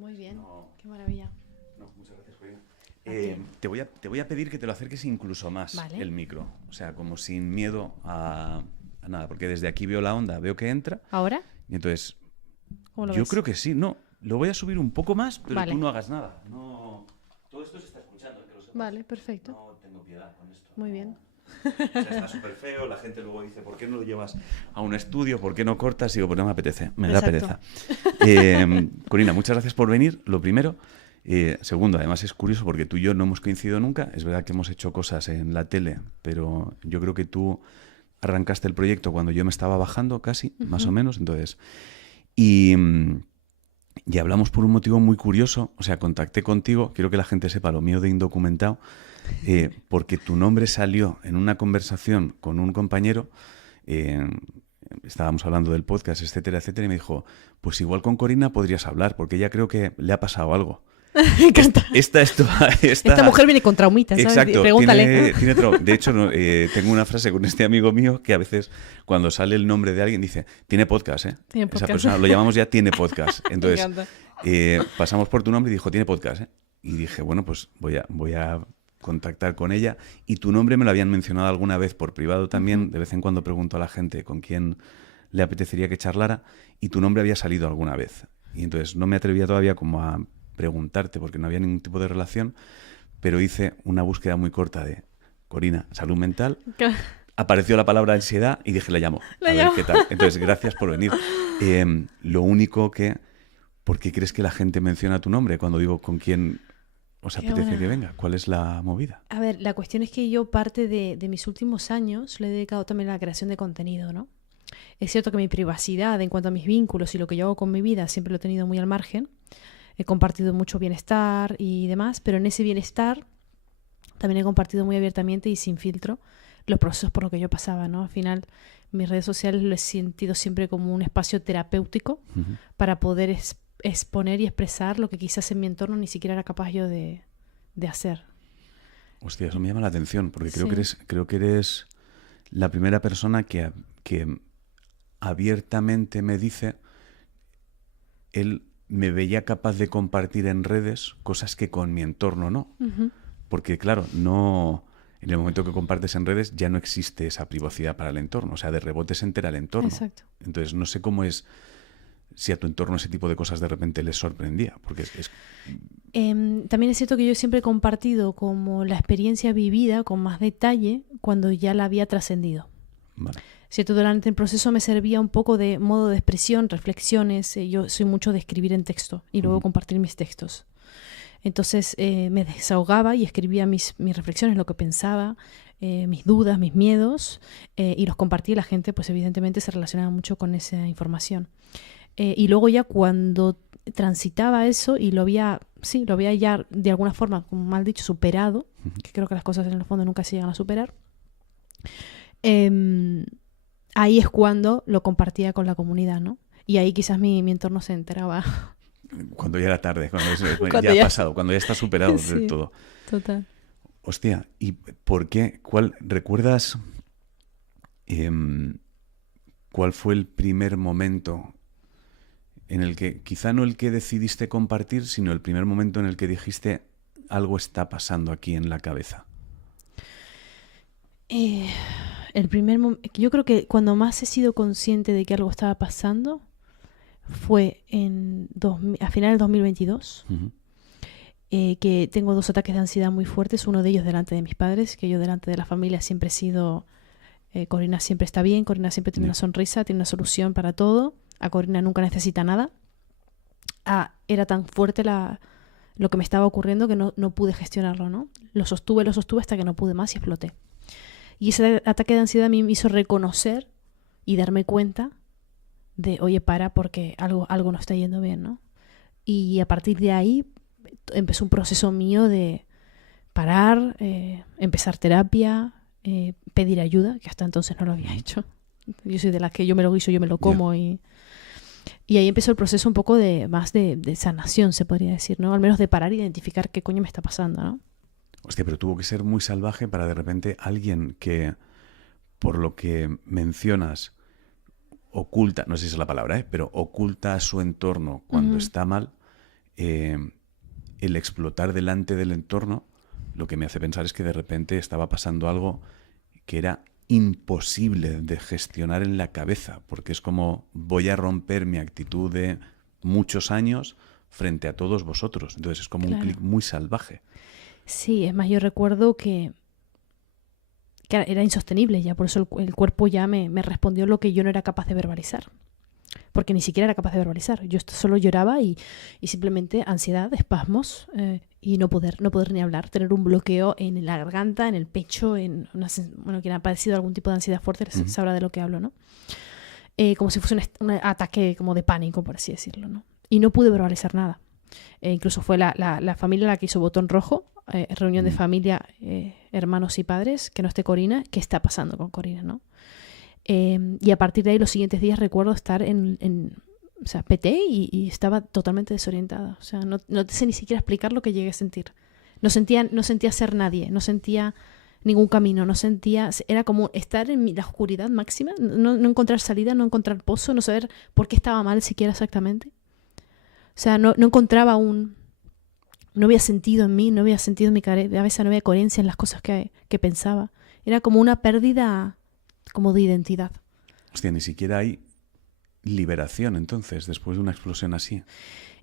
Muy bien, No, qué maravilla. no, muchas gracias, Corina. Te voy a pedir que te lo acerques incluso más, Vale. el micro. O sea, como sin miedo a nada. Porque desde aquí veo la onda, veo que entra. ¿Ahora? Y entonces, ¿Cómo lo yo ves? creo que sí. No, lo voy a subir un poco más, pero Vale. tú no hagas nada. No, todo esto se está escuchando, que lo sepas. Vale, perfecto. No tengo piedad con esto. Muy no. bien. O sea, está súper feo. La gente luego dice, ¿por qué no lo llevas a un estudio? ¿Por qué no cortas? Y digo, pues no me apetece. Me da Exacto. pereza. Corina, muchas gracias por venir, lo primero. Segundo, además es curioso porque tú y yo no hemos coincidido nunca. Es verdad que hemos hecho cosas en la tele, pero yo creo que tú arrancaste el proyecto cuando yo me estaba bajando casi, más o menos. Entonces, y, y hablamos por un motivo muy curioso. O sea, contacté contigo, quiero que la gente sepa lo mío de indocumentado, porque tu nombre salió en una conversación con un compañero. Estábamos hablando del podcast, etcétera, etcétera, y me dijo, pues igual con Corina podrías hablar, porque ella creo que le ha pasado algo. Me encanta. Esta mujer viene con traumitas, ¿sabes? Exacto, Pregúntale. de hecho, no, tengo una frase con este amigo mío que a veces cuando sale el nombre de alguien dice, tiene podcast, ¿eh? Tiene Esa podcast. persona lo llamamos ya tiene podcast. Entonces, encanta. pasamos por tu nombre y dijo, tiene podcast, ¿eh? Y dije, bueno, pues voy a contactar con ella. Y tu nombre me lo habían mencionado alguna vez por privado también. De vez en cuando pregunto a la gente con quién le apetecería que charlara. Y tu nombre había salido alguna vez. Y entonces no me atrevía todavía como a preguntarte porque no había ningún tipo de relación, pero hice una búsqueda muy corta de Corina, salud mental. Apareció la palabra ansiedad y dije, la llamo. A ver qué tal. Entonces, gracias por venir. Lo único que... ¿Por qué crees que la gente menciona tu nombre cuando digo con quién os apetece que venga? ¿Cuál es la movida? A ver, la cuestión es que yo parte de mis últimos años le he dedicado también a la creación de contenido, ¿no? Es cierto que mi privacidad en cuanto a mis vínculos y lo que yo hago con mi vida siempre lo he tenido muy al margen. He compartido mucho bienestar y demás, pero en ese bienestar también he compartido muy abiertamente y sin filtro los procesos por los que yo pasaba, ¿no? Al final, mis redes sociales lo he sentido siempre como un espacio terapéutico para poder exponer y expresar lo que quizás en mi entorno ni siquiera era capaz yo de hacer. Hostia, eso me llama la atención, porque creo que eres la primera persona que abiertamente me dice, él me veía capaz de compartir en redes cosas que con mi entorno no. Porque claro, no, en el momento que compartes en redes ya no existe esa privacidad para el entorno. O sea, de rebote se entera el entorno. Exacto. Entonces no sé cómo es, si a tu entorno ese tipo de cosas de repente les sorprendía. Porque también es cierto que yo siempre he compartido como la experiencia vivida con más detalle cuando ya la había trascendido. Vale. Cierto, durante el proceso me servía un poco de modo de expresión, reflexiones. Yo soy mucho de escribir en texto y luego compartir mis textos. Entonces me desahogaba y escribía mis reflexiones, lo que pensaba, mis dudas, mis miedos, y los compartía y la gente, pues evidentemente se relacionaba mucho con esa información. Y luego ya cuando transitaba eso y lo había ya de alguna forma, como mal dicho, superado, que creo que las cosas en el fondo nunca se llegan a superar, ahí es cuando lo compartía con la comunidad, ¿no? Y ahí quizás mi entorno se enteraba. Cuando ya era tarde, Cuando ya ha pasado, cuando ya está superado del todo. Total. Hostia, ¿y por qué? ¿Recuerdas cuál fue el primer momento en el que, quizá no el que decidiste compartir, sino el primer momento en el que dijiste algo está pasando aquí en la cabeza? Yo creo que cuando más he sido consciente de que algo estaba pasando fue a final del 2022, que tengo 2 ataques de ansiedad muy fuertes, uno de ellos delante de mis padres, que yo delante de la familia siempre he sido, Corina siempre está bien, Corina siempre tiene una sonrisa, tiene una solución para todo, a Corina nunca necesita nada. Era tan fuerte lo que me estaba ocurriendo que no pude gestionarlo, ¿no? Lo sostuve hasta que no pude más y exploté. Y ese ataque de ansiedad a mí me hizo reconocer y darme cuenta de, oye, porque algo no está yendo bien, ¿no? Y a partir de ahí empezó un proceso mío de parar, empezar terapia, pedir ayuda, que hasta entonces no lo había hecho. Yo soy de las que yo me lo guiso, yo me lo como y ahí empezó el proceso un poco más de sanación, se podría decir, ¿no? Al menos de parar e identificar qué coño me está pasando, ¿no? Hostia, pero tuvo que ser muy salvaje para de repente alguien que, por lo que mencionas, oculta, no sé si es la palabra, pero oculta a su entorno cuando está mal, el explotar delante del entorno, lo que me hace pensar es que de repente estaba pasando algo que era imposible de gestionar en la cabeza, porque es como voy a romper mi actitud de muchos años frente a todos vosotros. Entonces es como un clic muy salvaje. Sí, es más, yo recuerdo que era insostenible ya, por eso el cuerpo ya me respondió lo que yo no era capaz de verbalizar. Porque ni siquiera era capaz de verbalizar. Yo solo lloraba y simplemente ansiedad, espasmos y no poder ni hablar. Tener un bloqueo en la garganta, en el pecho, quien ha padecido algún tipo de ansiedad fuerte sabrá de lo que hablo, ¿no? Como si fuese un ataque como de pánico, por así decirlo, ¿no? Y no pude verbalizar nada. Incluso fue la familia la que hizo botón rojo, reunión de familia, hermanos y padres, que no esté Corina, ¿qué está pasando con Corina, no? Y a partir de ahí los siguientes días recuerdo estar o sea, peté y estaba totalmente desorientada. O sea, no te sé ni siquiera explicar lo que llegué a sentir. No sentía ser nadie, no sentía ningún camino, era como estar en la oscuridad máxima, no encontrar salida, no encontrar pozo, no saber por qué estaba mal siquiera exactamente. O sea, no encontraba no había sentido en mí, no había sentido en mi cabeza, no había coherencia en las cosas que pensaba. Era como una pérdida como de identidad. Hostia, ni siquiera hay liberación entonces después de una explosión así.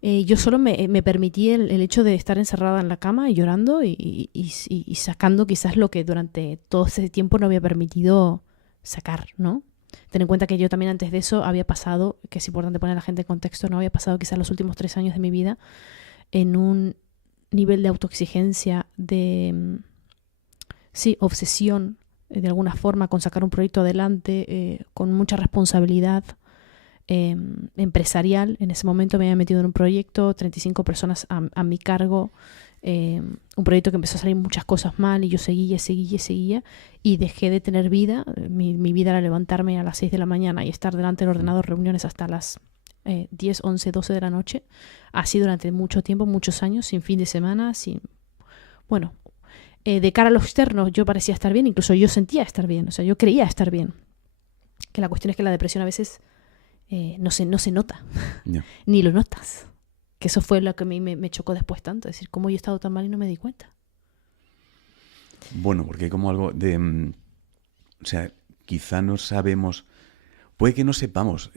Yo solo me permití el hecho de estar encerrada en la cama y llorando y sacando quizás lo que durante todo ese tiempo no había permitido sacar, ¿no? Ten en cuenta que yo también antes de eso había pasado, que es importante poner a la gente en contexto, no había pasado quizás los últimos 3 años de mi vida en un nivel de autoexigencia, de obsesión, de alguna forma, con sacar un proyecto adelante, con mucha responsabilidad empresarial. En ese momento me había metido en un proyecto, 35 personas a mi cargo, un proyecto que empezó a salir muchas cosas mal y yo seguía y dejé de tener vida. Mi vida era levantarme a las 6 de la mañana y estar delante del ordenador, reuniones hasta las 10, 11, 12 de la noche. Así durante mucho tiempo, muchos años, sin fin de semana, bueno, de cara a lo externo yo parecía estar bien, incluso yo sentía estar bien, o sea, yo creía estar bien. Que la cuestión es que la depresión a veces no se nota, Yeah. ni lo notas. Que eso fue lo que a mí me chocó después tanto, es decir, cómo yo he estado tan mal y no me di cuenta. Bueno, porque hay como algo de... o sea, quizá no sabemos... Puede que no sepamos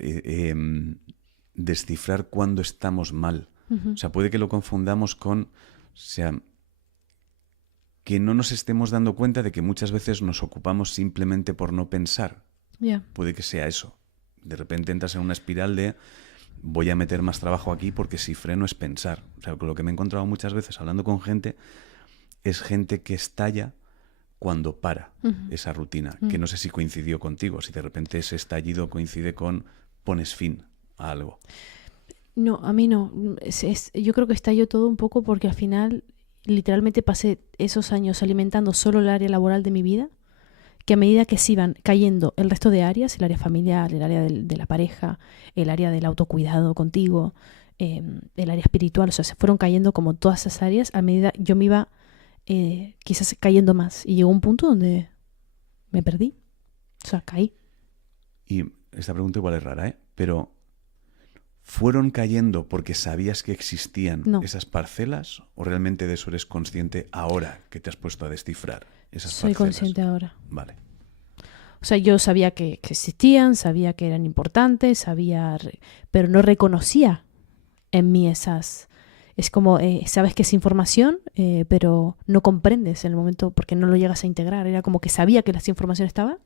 descifrar cuándo estamos mal. Uh-huh. O sea, puede que lo confundamos con... O sea, que no nos estemos dando cuenta de que muchas veces nos ocupamos simplemente por no pensar. Yeah. Puede que sea eso. De repente entras en una espiral de voy a meter más trabajo aquí porque si freno es pensar. O sea, lo que me he encontrado muchas veces hablando con gente es gente que estalla cuando para esa rutina. Que no sé si coincidió contigo, si de repente ese estallido coincide con pones fin a algo. No, a mí no. Yo creo que estalló todo un poco porque al final literalmente pasé esos años alimentando solo el área laboral de mi vida, que a medida que se iban cayendo el resto de áreas, el área familiar, el área de la pareja, el área del autocuidado contigo, el área espiritual, o sea, se fueron cayendo como todas esas áreas, a medida yo me iba quizás cayendo más. Y llegó un punto donde me perdí. O sea, caí. Y esta pregunta igual es rara, pero ¿fueron cayendo porque sabías que existían esas parcelas o realmente de eso eres consciente ahora que te has puesto a descifrar esas Soy parcelas? consciente ahora. Vale. O sea, yo sabía que existían, sabía que eran importantes, pero no reconocía en mí esas... Es como, sabes que es información, pero no comprendes en el momento porque no lo llegas a integrar. Era como que sabía que esa información estaba,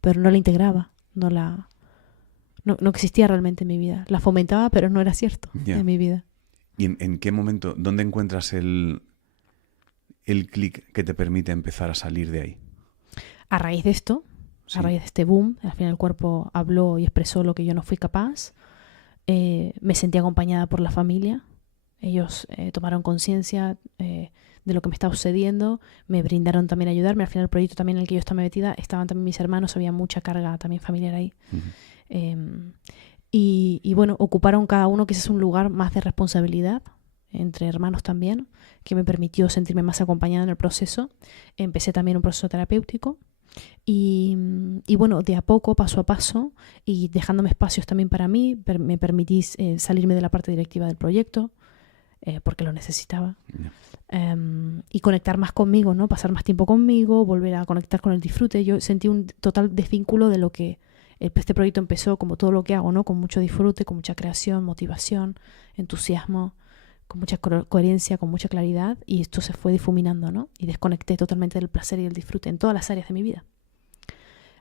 pero no la integraba, no existía realmente en mi vida. La fomentaba, pero no era cierto en mi vida. ¿Y en qué momento, dónde encuentras el clic que te permite empezar a salir de ahí? A raíz de esto, a raíz de este boom, al final el cuerpo habló y expresó lo que yo no fui capaz. Me sentí acompañada por la familia. Ellos tomaron conciencia de lo que me estaba sucediendo, me brindaron también a ayudarme. Al final el proyecto también en el que yo estaba metida, estaban también mis hermanos, había mucha carga también familiar ahí. Y bueno, ocuparon cada uno quizás un lugar más de responsabilidad, entre hermanos también, que me permitió sentirme más acompañada en el proceso. Empecé también un proceso terapéutico. Y bueno, de a poco, paso a paso, y dejándome espacios también para mí, me permití salirme de la parte directiva del proyecto. porque lo necesitaba. Y conectar más conmigo, ¿no? Pasar más tiempo conmigo, volver a conectar con el disfrute. Yo sentí un total desvínculo de lo que este proyecto empezó, como todo lo que hago, ¿no? Con mucho disfrute, con mucha creación, motivación, entusiasmo, con mucha coherencia, con mucha claridad, y esto se fue difuminando, ¿no? Y desconecté totalmente del placer y el disfrute en todas las áreas de mi vida.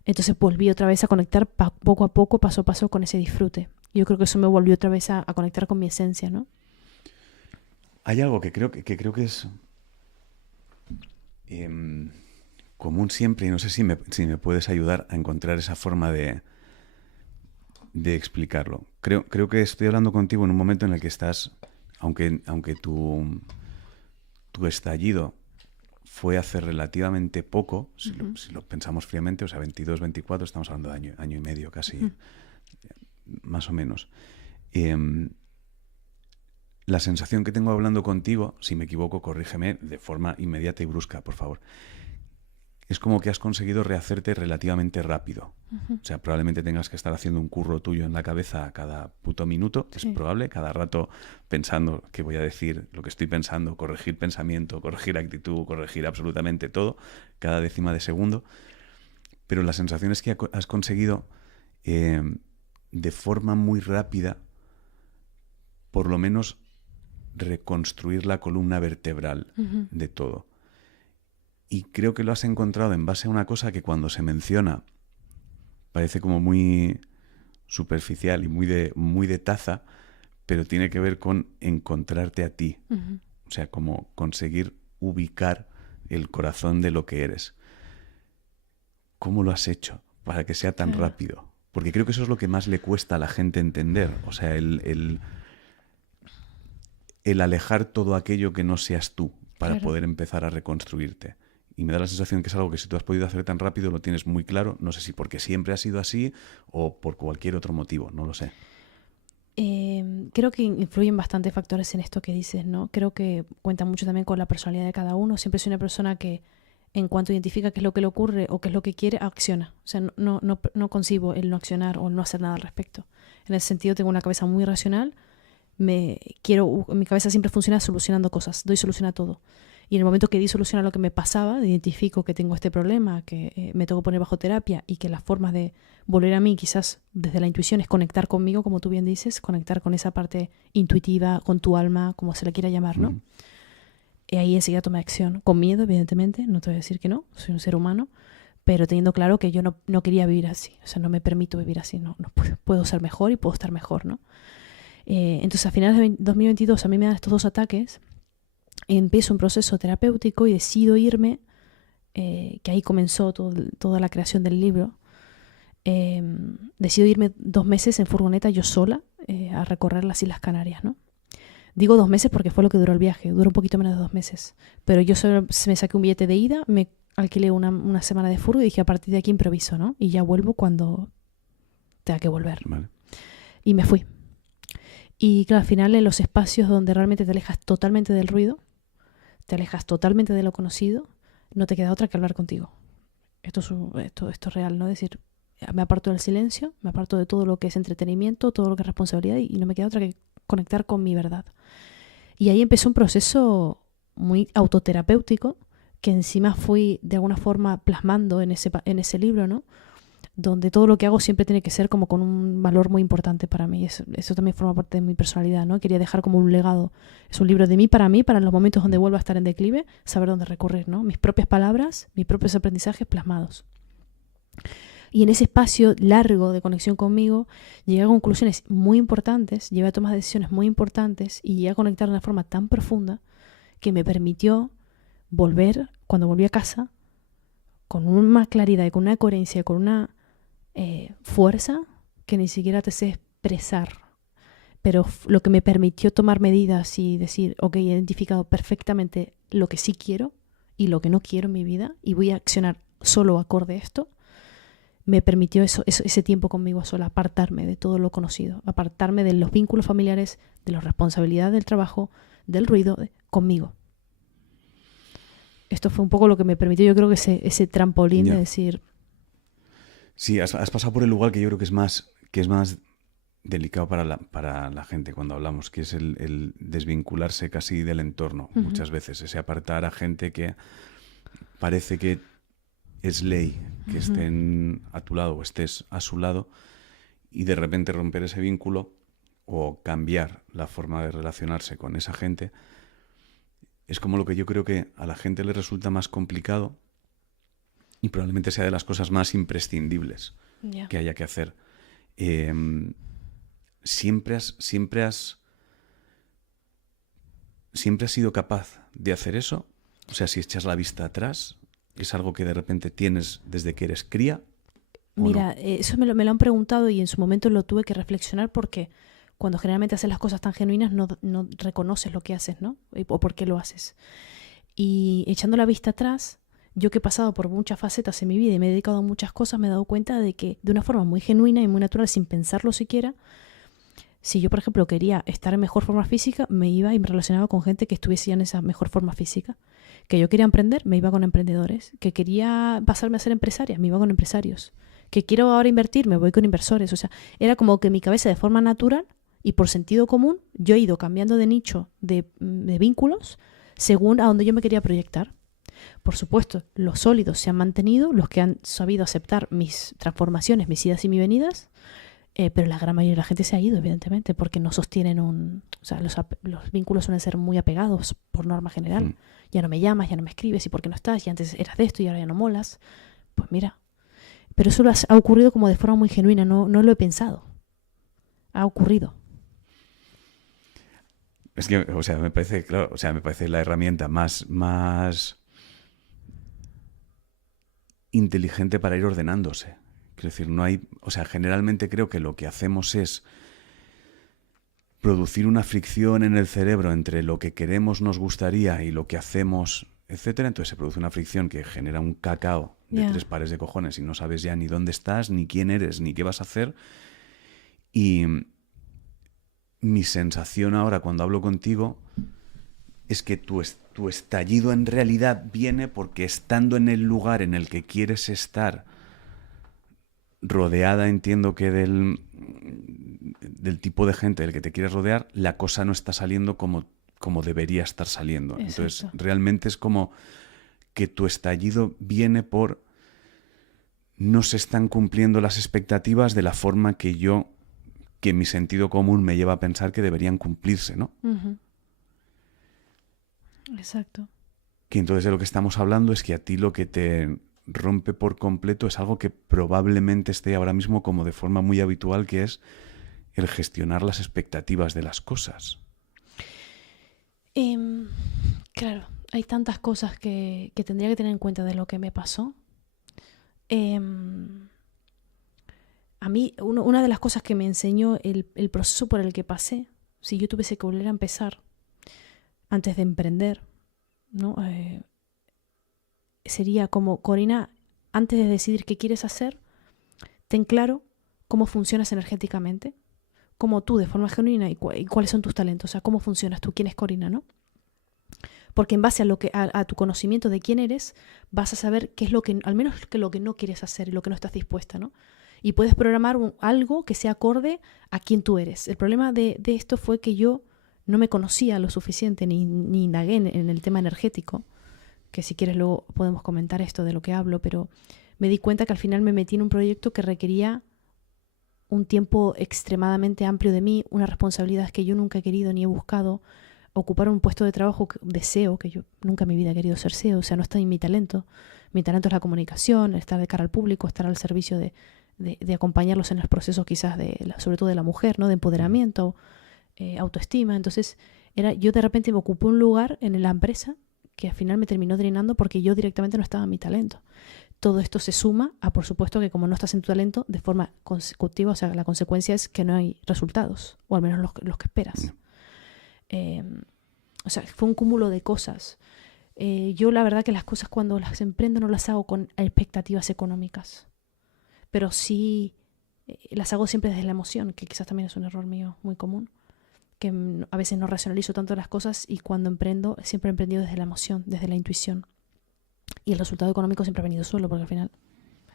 Entonces volví otra vez a conectar poco a poco, paso a paso, con ese disfrute. Yo creo que eso me volvió otra vez a conectar con mi esencia, ¿no? Hay algo que creo que es común siempre, y no sé si me puedes ayudar a encontrar esa forma de explicarlo. Creo que estoy hablando contigo en un momento en el que estás, aunque tu estallido fue hace relativamente poco, si lo pensamos fríamente, o sea, 22, 24, estamos hablando de año y medio casi, más o menos. La sensación que tengo hablando contigo, si me equivoco, corrígeme de forma inmediata y brusca, por favor, es como que has conseguido rehacerte relativamente rápido. O sea, probablemente tengas que estar haciendo un curro tuyo en la cabeza cada puto minuto, es probable, cada rato pensando qué voy a decir, lo que estoy pensando, corregir pensamiento, corregir actitud, corregir absolutamente todo, cada décima de segundo. Pero la sensación es que has conseguido de forma muy rápida, por lo menos, reconstruir la columna vertebral de todo. Y creo que lo has encontrado en base a una cosa que cuando se menciona parece como muy superficial y muy de taza, pero tiene que ver con encontrarte a ti. O sea, como conseguir ubicar el corazón de lo que eres. ¿Cómo lo has hecho para que sea tan rápido? Porque creo que eso es lo que más le cuesta a la gente entender. O sea, el alejar todo aquello que no seas tú para poder empezar a reconstruirte. Y me da la sensación que es algo que si tú has podido hacer tan rápido lo tienes muy claro. No sé si porque siempre ha sido así o por cualquier otro motivo, no lo sé. Creo que influyen bastantes factores en esto que dices, ¿no? Creo que cuenta mucho también con la personalidad de cada uno. Siempre soy una persona que en cuanto identifica qué es lo que le ocurre o qué es lo que quiere, acciona. O sea, no concibo el no accionar o el no hacer nada al respecto. En ese sentido tengo una cabeza muy racional. Mi cabeza siempre funciona solucionando cosas, doy solución a todo. Y en el momento que di solución a lo que me pasaba, identifico que tengo este problema, que me tengo que poner bajo terapia y que las formas de volver a mí, quizás desde la intuición, es conectar conmigo, como tú bien dices, conectar con esa parte intuitiva, con tu alma, como se le quiera llamar, ¿no? Y ahí enseguida tomé acción, con miedo, evidentemente, no te voy a decir que no, soy un ser humano, pero teniendo claro que yo no quería vivir así, o sea, no me permito vivir así, no puedo ser mejor y puedo estar mejor, ¿no? Entonces a finales de 2022 a mí me dan estos 2 ataques, empiezo un proceso terapéutico y decido irme, que ahí comenzó toda la creación del libro. Decido irme 2 meses en furgoneta yo sola a recorrer las Islas Canarias, ¿no? Digo 2 meses porque fue lo que duró el viaje, duró un poquito menos de 2 meses, pero yo solo me saqué un billete de ida, me alquilé una semana de furgo y dije a partir de aquí improviso, ¿no? Y ya vuelvo cuando tenga que volver. Vale. Y me fui. Y claro, al final en los espacios donde realmente te alejas totalmente del ruido, te alejas totalmente de lo conocido, no te queda otra que hablar contigo. Esto es real, ¿no? Es decir, me aparto del silencio, me aparto de todo lo que es entretenimiento, todo lo que es responsabilidad y no me queda otra que conectar con mi verdad. Y ahí empezó un proceso muy autoterapéutico que encima fui de alguna forma plasmando en ese libro, ¿no? Donde todo lo que hago siempre tiene que ser como con un valor muy importante para mí. Eso también forma parte de mi personalidad, ¿no? Quería dejar como un legado. Es un libro de mí, para los momentos donde vuelva a estar en declive, saber dónde recurrir, ¿no? Mis propias palabras, mis propios aprendizajes plasmados. Y en ese espacio largo de conexión conmigo, llegué a conclusiones muy importantes, llegué a tomar decisiones muy importantes y llegué a conectar de una forma tan profunda que me permitió volver, cuando volví a casa, con una claridad y con una coherencia, con una fuerza que ni siquiera te sé expresar, pero lo que me permitió tomar medidas y decir, ok, he identificado perfectamente lo que sí quiero y lo que no quiero en mi vida y voy a accionar solo acorde a esto, me permitió ese tiempo conmigo a sola, apartarme de todo lo conocido, apartarme de los vínculos familiares, de la responsabilidad del trabajo, del ruido, conmigo. Esto fue un poco lo que me permitió, yo creo que ese trampolín de decir... Sí, has pasado por el lugar que yo creo que es más delicado para la gente cuando hablamos, que es el desvincularse casi del entorno, muchas veces, ese apartar a gente que parece que es ley que estén a tu lado o estés a su lado, y de repente romper ese vínculo o cambiar la forma de relacionarse con esa gente es como lo que yo creo que a la gente le resulta más complicado y probablemente sea de las cosas más imprescindibles que haya que hacer. ¿Siempre has sido capaz de hacer eso? O sea, si echas la vista atrás, ¿es algo que de repente tienes desde que eres cría? Mira, eso me lo han preguntado y en su momento lo tuve que reflexionar porque cuando generalmente haces las cosas tan genuinas no reconoces lo que haces, ¿no? O por qué lo haces. Y echando la vista atrás, yo que he pasado por muchas facetas en mi vida y me he dedicado a muchas cosas, me he dado cuenta de que de una forma muy genuina y muy natural, sin pensarlo siquiera, si yo, por ejemplo, quería estar en mejor forma física, me iba y me relacionaba con gente que estuviese ya en esa mejor forma física. Que yo quería emprender, me iba con emprendedores. Que quería pasarme a ser empresaria, me iba con empresarios. Que quiero ahora invertir, me voy con inversores. O sea, era como que mi cabeza de forma natural y por sentido común, yo he ido cambiando de nicho de vínculos según a donde yo me quería proyectar. Por supuesto, los sólidos se han mantenido, los que han sabido aceptar mis transformaciones, mis idas y mis venidas, pero la gran mayoría de la gente se ha ido, evidentemente, porque no sostienen o sea, los vínculos suelen ser muy apegados por norma general. Ya no me llamas, ya no me escribes, ¿y por qué no estás? Y antes eras de esto y ahora ya no molas. Pues mira, pero eso ha ocurrido como de forma muy genuina, no lo he pensado. Ha ocurrido. Es que, o sea, me parece la herramienta más inteligente para ir ordenándose. Quiero decir, generalmente creo que lo que hacemos es producir una fricción en el cerebro entre lo que queremos, nos gustaría y lo que hacemos, etcétera. Entonces se produce una fricción que genera un cacao de 3 pares de cojones y no sabes ya ni dónde estás, ni quién eres, ni qué vas a hacer. Y mi sensación ahora cuando hablo contigo es que tu estallido en realidad viene porque estando en el lugar en el que quieres estar, rodeada, entiendo que del tipo de gente del que te quieres rodear, la cosa no está saliendo como debería estar saliendo. Exacto. Entonces, realmente es como que tu estallido viene por no se están cumpliendo las expectativas de la forma que mi sentido común me lleva a pensar que deberían cumplirse, ¿no? Uh-huh. Exacto. Que entonces de lo que estamos hablando es que a ti lo que te rompe por completo es algo que probablemente esté ahora mismo como de forma muy habitual, que es el gestionar las expectativas de las cosas. Claro, hay tantas cosas que tendría que tener en cuenta de lo que me pasó. A mí, una de las cosas que me enseñó el proceso por el que pasé, si yo tuviese que volver a empezar antes de emprender, ¿no? Sería como, Corina, antes de decidir qué quieres hacer, ten claro cómo funcionas energéticamente, cómo tú de forma genuina y cuáles son tus talentos, o sea, cómo funcionas tú, quién es Corina, ¿no? Porque en base a tu conocimiento de quién eres, vas a saber qué es lo que, al menos lo que no quieres hacer y lo que no estás dispuesta, ¿no? Y puedes programar algo que sea acorde a quién tú eres. El problema de esto fue que yo no me conocía lo suficiente ni indagué en el tema energético, que si quieres luego podemos comentar esto de lo que hablo, pero me di cuenta que al final me metí en un proyecto que requería un tiempo extremadamente amplio de mí, una responsabilidad que yo nunca he querido ni he buscado, ocupar un puesto de trabajo de SEO, que yo nunca en mi vida he querido ser SEO, o sea, no está en mi talento. Mi talento es la comunicación, estar de cara al público, estar al servicio de acompañarlos en los procesos quizás sobre todo de la mujer, ¿no? De empoderamiento, autoestima. Entonces, yo de repente me ocupé un lugar en la empresa que al final me terminó drenando porque yo directamente no estaba en mi talento. Todo esto se suma a, por supuesto, que como no estás en tu talento, de forma consecutiva, o sea, la consecuencia es que no hay resultados, o al menos los que esperas. O sea, fue un cúmulo de cosas. Yo la verdad que las cosas cuando las emprendo no las hago con expectativas económicas, pero sí las hago siempre desde la emoción, que quizás también es un error mío muy común, que a veces no racionalizo tanto las cosas y cuando emprendo, siempre he emprendido desde la emoción, desde la intuición. Y el resultado económico siempre ha venido solo, porque al final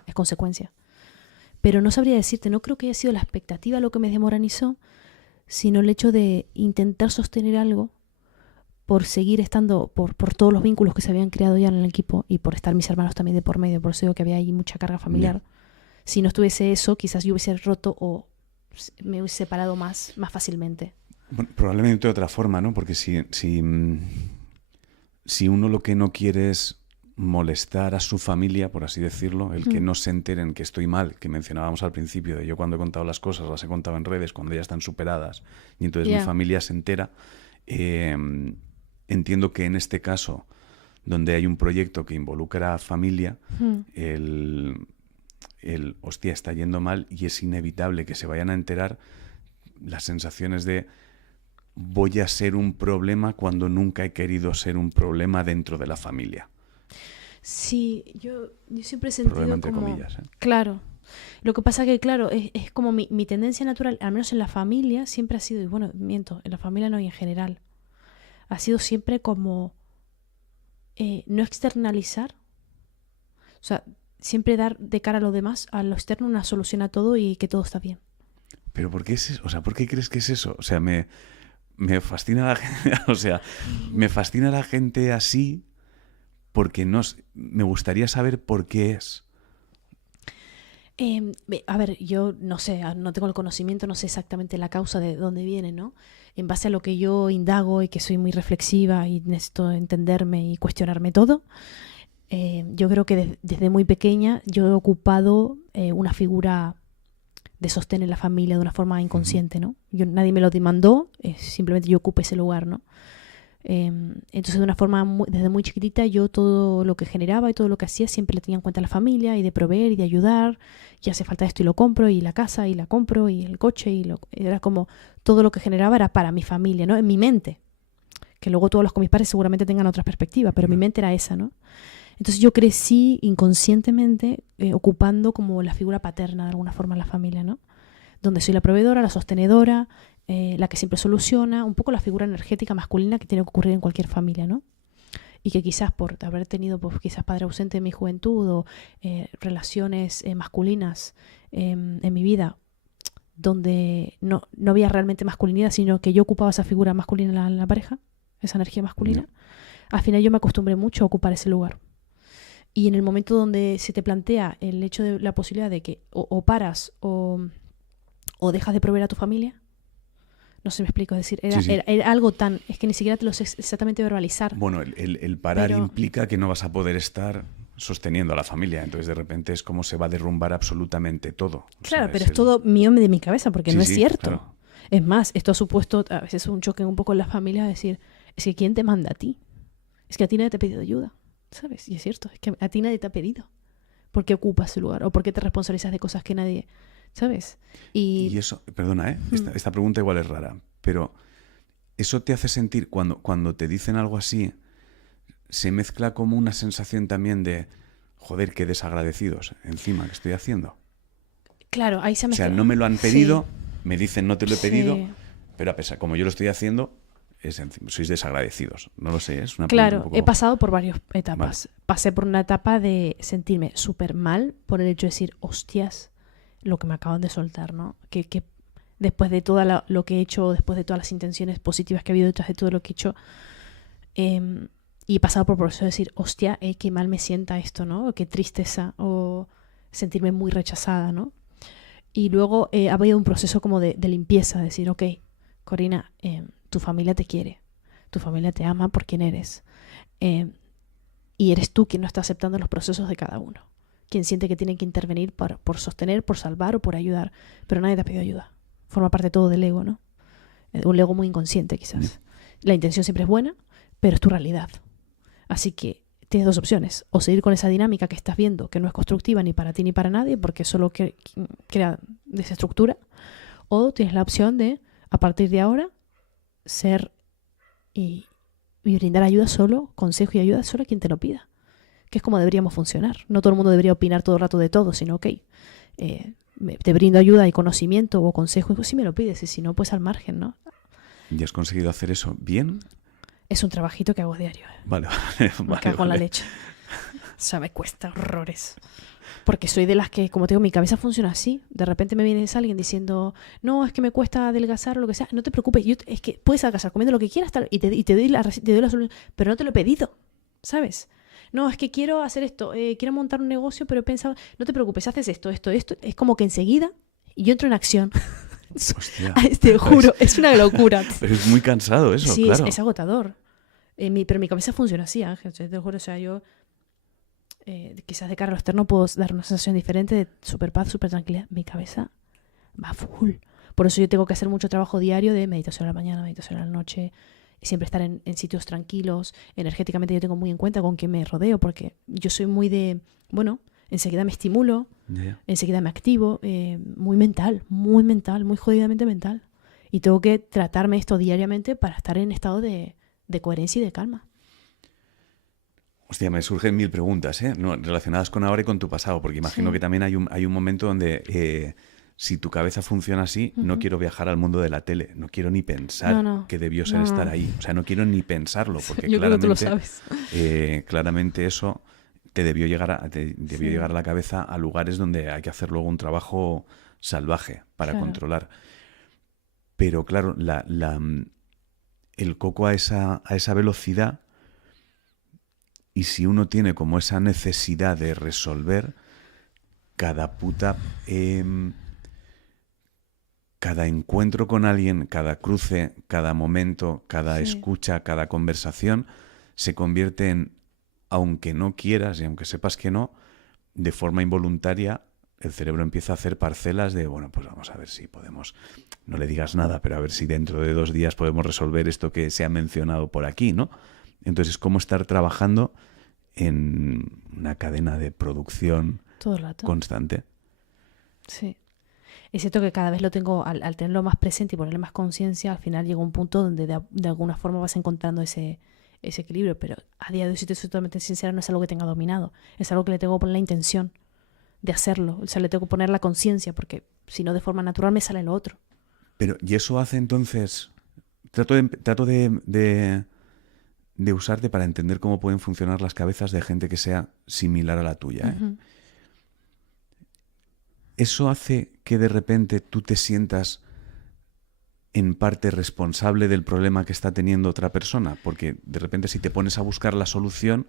es consecuencia. Pero no sabría decirte, no creo que haya sido la expectativa lo que me desmoralizó, sino el hecho de intentar sostener algo por seguir estando, por todos los vínculos que se habían creado ya en el equipo y por estar mis hermanos también de por medio, por eso digo que había ahí mucha carga familiar. Si no estuviese eso, quizás yo hubiese roto o me hubiese separado más fácilmente. Bueno, probablemente de otra forma, ¿no? Porque si uno lo que no quiere es molestar a su familia, por así decirlo, el que no se enteren que estoy mal, que mencionábamos al principio, de yo cuando he contado las cosas, las he contado en redes, cuando ya están superadas, y entonces mi familia se entera. Entiendo que en este caso, donde hay un proyecto que involucra a familia, hostia, está yendo mal y es inevitable que se vayan a enterar. Las sensaciones de voy a ser un problema cuando nunca he querido ser un problema dentro de la familia. Sí, yo siempre he sentido problema entre como... comillas, ¿eh? Claro. Lo que pasa que, claro, es como mi tendencia natural, al menos en la familia, siempre ha sido, y bueno, miento, en la familia no y en general, ha sido siempre como no externalizar, o sea, siempre dar de cara a lo demás, a lo externo, una solución a todo y que todo está bien. ¿Pero por qué es eso? O sea, ¿por qué crees que es eso? O sea, me fascina la gente, o sea, me fascina la gente así porque me gustaría saber por qué es. A ver, yo no sé, no tengo el conocimiento, no sé exactamente la causa de dónde viene, ¿no? En base a lo que yo indago y que soy muy reflexiva y necesito entenderme y cuestionarme todo, yo creo que desde muy pequeña yo he ocupado una figura de sostén en la familia de una forma inconsciente, ¿no? Nadie me lo demandó, simplemente yo ocupé ese lugar, ¿no? Entonces de una forma desde muy chiquitita yo todo lo que generaba y todo lo que hacía siempre le tenía en cuenta a la familia y de proveer y de ayudar, y hace falta esto y lo compro, y la casa y la compro y el coche era como todo lo que generaba era para mi familia, ¿no? En mi mente, que luego todos los con mis padres seguramente tengan otra perspectiva, pero mi mente era esa, ¿no? Entonces yo crecí inconscientemente ocupando como la figura paterna de alguna forma en la familia, ¿no? Donde soy la proveedora, la sostenedora, la que siempre soluciona, un poco la figura energética masculina que tiene que ocurrir en cualquier familia, ¿no? Y que quizás por haber tenido pues, quizás padre ausente en mi juventud o relaciones masculinas en mi vida, donde no había realmente masculinidad, sino que yo ocupaba esa figura masculina en la pareja, esa energía masculina, al final yo me acostumbré mucho a ocupar ese lugar. Y en el momento donde se te plantea el hecho de la posibilidad de que o paras o dejas de proveer a tu familia, no sé si me explico, es decir, era algo tan... Es que ni siquiera te lo sé exactamente verbalizar. Bueno, el parar implica que no vas a poder estar sosteniendo a la familia, entonces de repente es como se va a derrumbar absolutamente todo. Claro, pero es todo mío de mi cabeza, porque no es cierto. Claro. Es más, esto ha supuesto a veces un choque un poco en la familia, decir, es que ¿quién te manda a ti? Es que a ti nadie te ha pedido ayuda, ¿sabes? Y es cierto, es que a ti nadie te ha pedido. ¿Por qué ocupas el lugar? ¿O por qué te responsabilizas de cosas que nadie... ¿Sabes? Y eso, perdona, esta pregunta igual es rara, pero eso te hace sentir, cuando te dicen algo así, se mezcla como una sensación también de, joder, qué desagradecidos encima que estoy haciendo. Claro, ahí se mezcla. O sea, no me lo han pedido, me dicen no te lo he pedido, pero a pesar, como yo lo estoy haciendo, sois desagradecidos. No lo sé, es una pregunta un poco... He pasado por varias etapas. Vale. Pasé por una etapa de sentirme súper mal por el hecho de decir, hostias, lo que me acaban de soltar, ¿no? Que después de todo lo que he hecho, después de todas las intenciones positivas que ha habido detrás de todo lo que he hecho, y he pasado por el proceso de decir, hostia, qué mal me sienta esto, ¿no? O qué tristeza, o sentirme muy rechazada, ¿no? Y luego ha habido un proceso como de limpieza, de decir, ok, Corina, tu familia te quiere, tu familia te ama por quien eres, y eres tú quien no está aceptando los procesos de cada uno, quien siente que tiene que intervenir por sostener, por salvar o por ayudar, pero nadie te ha pedido ayuda. Forma parte todo del ego, ¿no? Un ego muy inconsciente quizás. La intención siempre es buena, pero es tu realidad. Así que tienes dos opciones, o seguir con esa dinámica que estás viendo, que no es constructiva ni para ti ni para nadie, porque solo crea desestructura, o tienes la opción de, a partir de ahora, ser y brindar ayuda solo, consejo y ayuda solo a quien te lo pida. Que es como deberíamos funcionar. No todo el mundo debería opinar todo el rato de todo, sino, ok, te brindo ayuda y conocimiento o consejo, pues si me lo pides, y si no, pues al margen, ¿no? ¿Y has conseguido hacer eso bien? Es un trabajito que hago diario. Vale. Me cago en la leche. O sea, me cuesta horrores. Porque soy de las que, como te digo, mi cabeza funciona así. De repente me viene alguien diciendo, no, es que me cuesta adelgazar o lo que sea. No te preocupes, es que puedes adelgazar comiendo lo que quieras y te doy la solución, pero no te lo he pedido, ¿sabes? No, es que quiero hacer esto, quiero montar un negocio, pero he pensado, no te preocupes, haces esto. Es como que enseguida yo entro en acción. Hostia. Te juro, es una locura. Pero es muy cansado eso, sí, claro. Es agotador. Pero mi cabeza funciona así, Ángel. Te juro, o sea, yo quizás de cara a lo externo puedo dar una sensación diferente de super paz, super tranquilidad. Mi cabeza va full. Por eso yo tengo que hacer mucho trabajo diario de meditación a la mañana, meditación a la noche, y siempre estar en sitios tranquilos. Energéticamente yo tengo muy en cuenta con quién me rodeo, porque yo soy muy de, bueno, enseguida me estimulo, enseguida me activo, muy mental, muy jodidamente mental. Y tengo que tratarme esto diariamente para estar en estado de coherencia y de calma. Hostia, me surgen 1000 preguntas, no, relacionadas con ahora y con tu pasado, porque imagino que también hay un momento donde si tu cabeza funciona así, no quiero viajar al mundo de la tele, no quiero ni pensar que debió ser estar ahí, o sea, no quiero ni pensarlo, porque yo creo que tú lo sabes. Claramente eso te debió llegar a la cabeza a lugares donde hay que hacer luego un trabajo salvaje para controlar. Pero claro, el coco a esa velocidad, y si uno tiene como esa necesidad de resolver, cada encuentro con alguien, cada cruce, cada momento, cada escucha, cada conversación, se convierte en, aunque no quieras y aunque sepas que no, de forma involuntaria, el cerebro empieza a hacer parcelas de, bueno, pues vamos a ver si podemos, no le digas nada, pero a ver si dentro de 2 días podemos resolver esto que se ha mencionado por aquí, ¿no? Entonces es como estar trabajando en una cadena de producción todo el rato constante. Sí. Es cierto que cada vez lo tengo, al tenerlo más presente y ponerle más conciencia, al final llega un punto donde de alguna forma vas encontrando ese equilibrio, pero a día de hoy, si te soy totalmente sincera, no es algo que tenga dominado, es algo que le tengo que poner la intención de hacerlo, o sea, le tengo que poner la conciencia, porque si no de forma natural me sale lo otro. Pero, ¿y eso hace entonces? Trato de usarte para entender cómo pueden funcionar las cabezas de gente que sea similar a la tuya. ¿Eso hace que de repente tú te sientas en parte responsable del problema que está teniendo otra persona? Porque de repente si te pones a buscar la solución,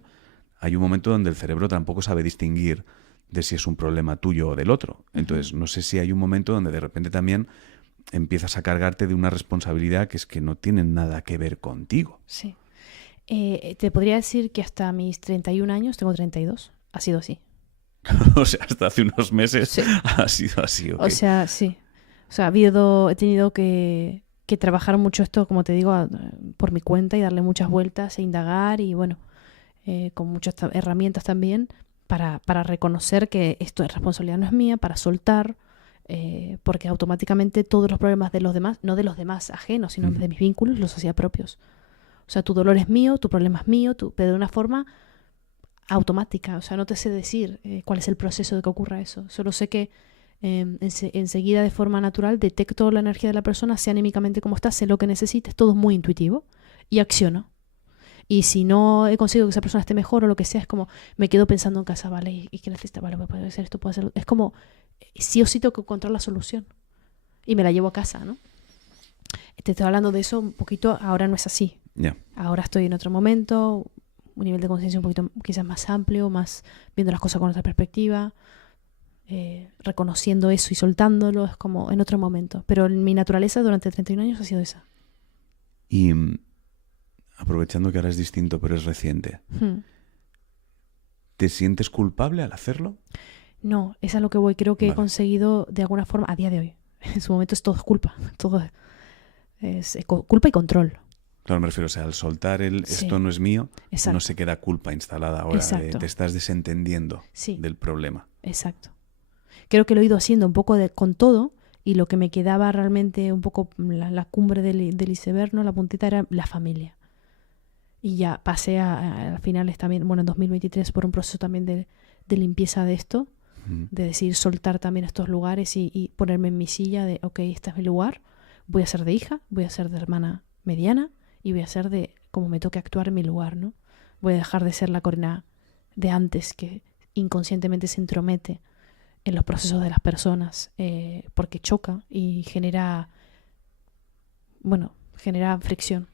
hay un momento donde el cerebro tampoco sabe distinguir de si es un problema tuyo o del otro. Entonces, no sé si hay un momento donde de repente también empiezas a cargarte de una responsabilidad que es que no tiene nada que ver contigo. Sí. Te podría decir que hasta mis 31 años, tengo 32, ha sido así. O sea, hasta hace unos meses ha sido así. Okay. O sea, sí. O sea, he tenido que trabajar mucho esto, como te digo, por mi cuenta y darle muchas vueltas e indagar y bueno, con muchas herramientas también para reconocer que esto es responsabilidad, no es mía, para soltar, porque automáticamente todos los problemas de los demás, no de los demás ajenos, sino de mis vínculos, los hacía propios. O sea, tu dolor es mío, tu problema es mío, pero de una forma automática. O sea, no te sé decir cuál es el proceso de que ocurra eso. Solo sé que enseguida de forma natural detecto la energía de la persona, sea anímicamente como está, sé lo que necesites, todo es muy intuitivo y acciono. Y si no he conseguido que esa persona esté mejor o lo que sea, es como me quedo pensando en casa, vale, ¿y qué necesita? Vale, puede hacer esto, puede hacerlo. Es como sí o sí tengo que encontrar la solución y me la llevo a casa, ¿no? Te estoy hablando de eso un poquito, ahora no es así. Ahora estoy en otro momento, un nivel de conciencia un poquito quizás más amplio, más viendo las cosas con otra perspectiva, reconociendo eso y soltándolo, es como en otro momento. Pero mi naturaleza durante 31 años ha sido esa. Y aprovechando que ahora es distinto, pero es reciente, ¿te sientes culpable al hacerlo? No, es a lo que voy. Creo que he conseguido de alguna forma, a día de hoy, en su momento es todo culpa, todo es culpa y control. Claro, me refiero, o sea, al soltar esto no es mío, no se queda culpa instalada ahora, te estás desentendiendo del problema. Exacto. Creo que lo he ido haciendo un poco con todo y lo que me quedaba realmente un poco la cumbre del iceberg, ¿no? La puntita era la familia. Y ya pasé a finales también, bueno, en 2023 por un proceso también de limpieza de esto, de decidir soltar también estos lugares y ponerme en mi silla de, ok, este es mi lugar, voy a ser de hija, voy a ser de hermana mediana y voy a ser de como me toque actuar en mi lugar, ¿no? Voy a dejar de ser la Corina de antes que inconscientemente se entromete en los procesos de las personas, porque choca y genera fricción.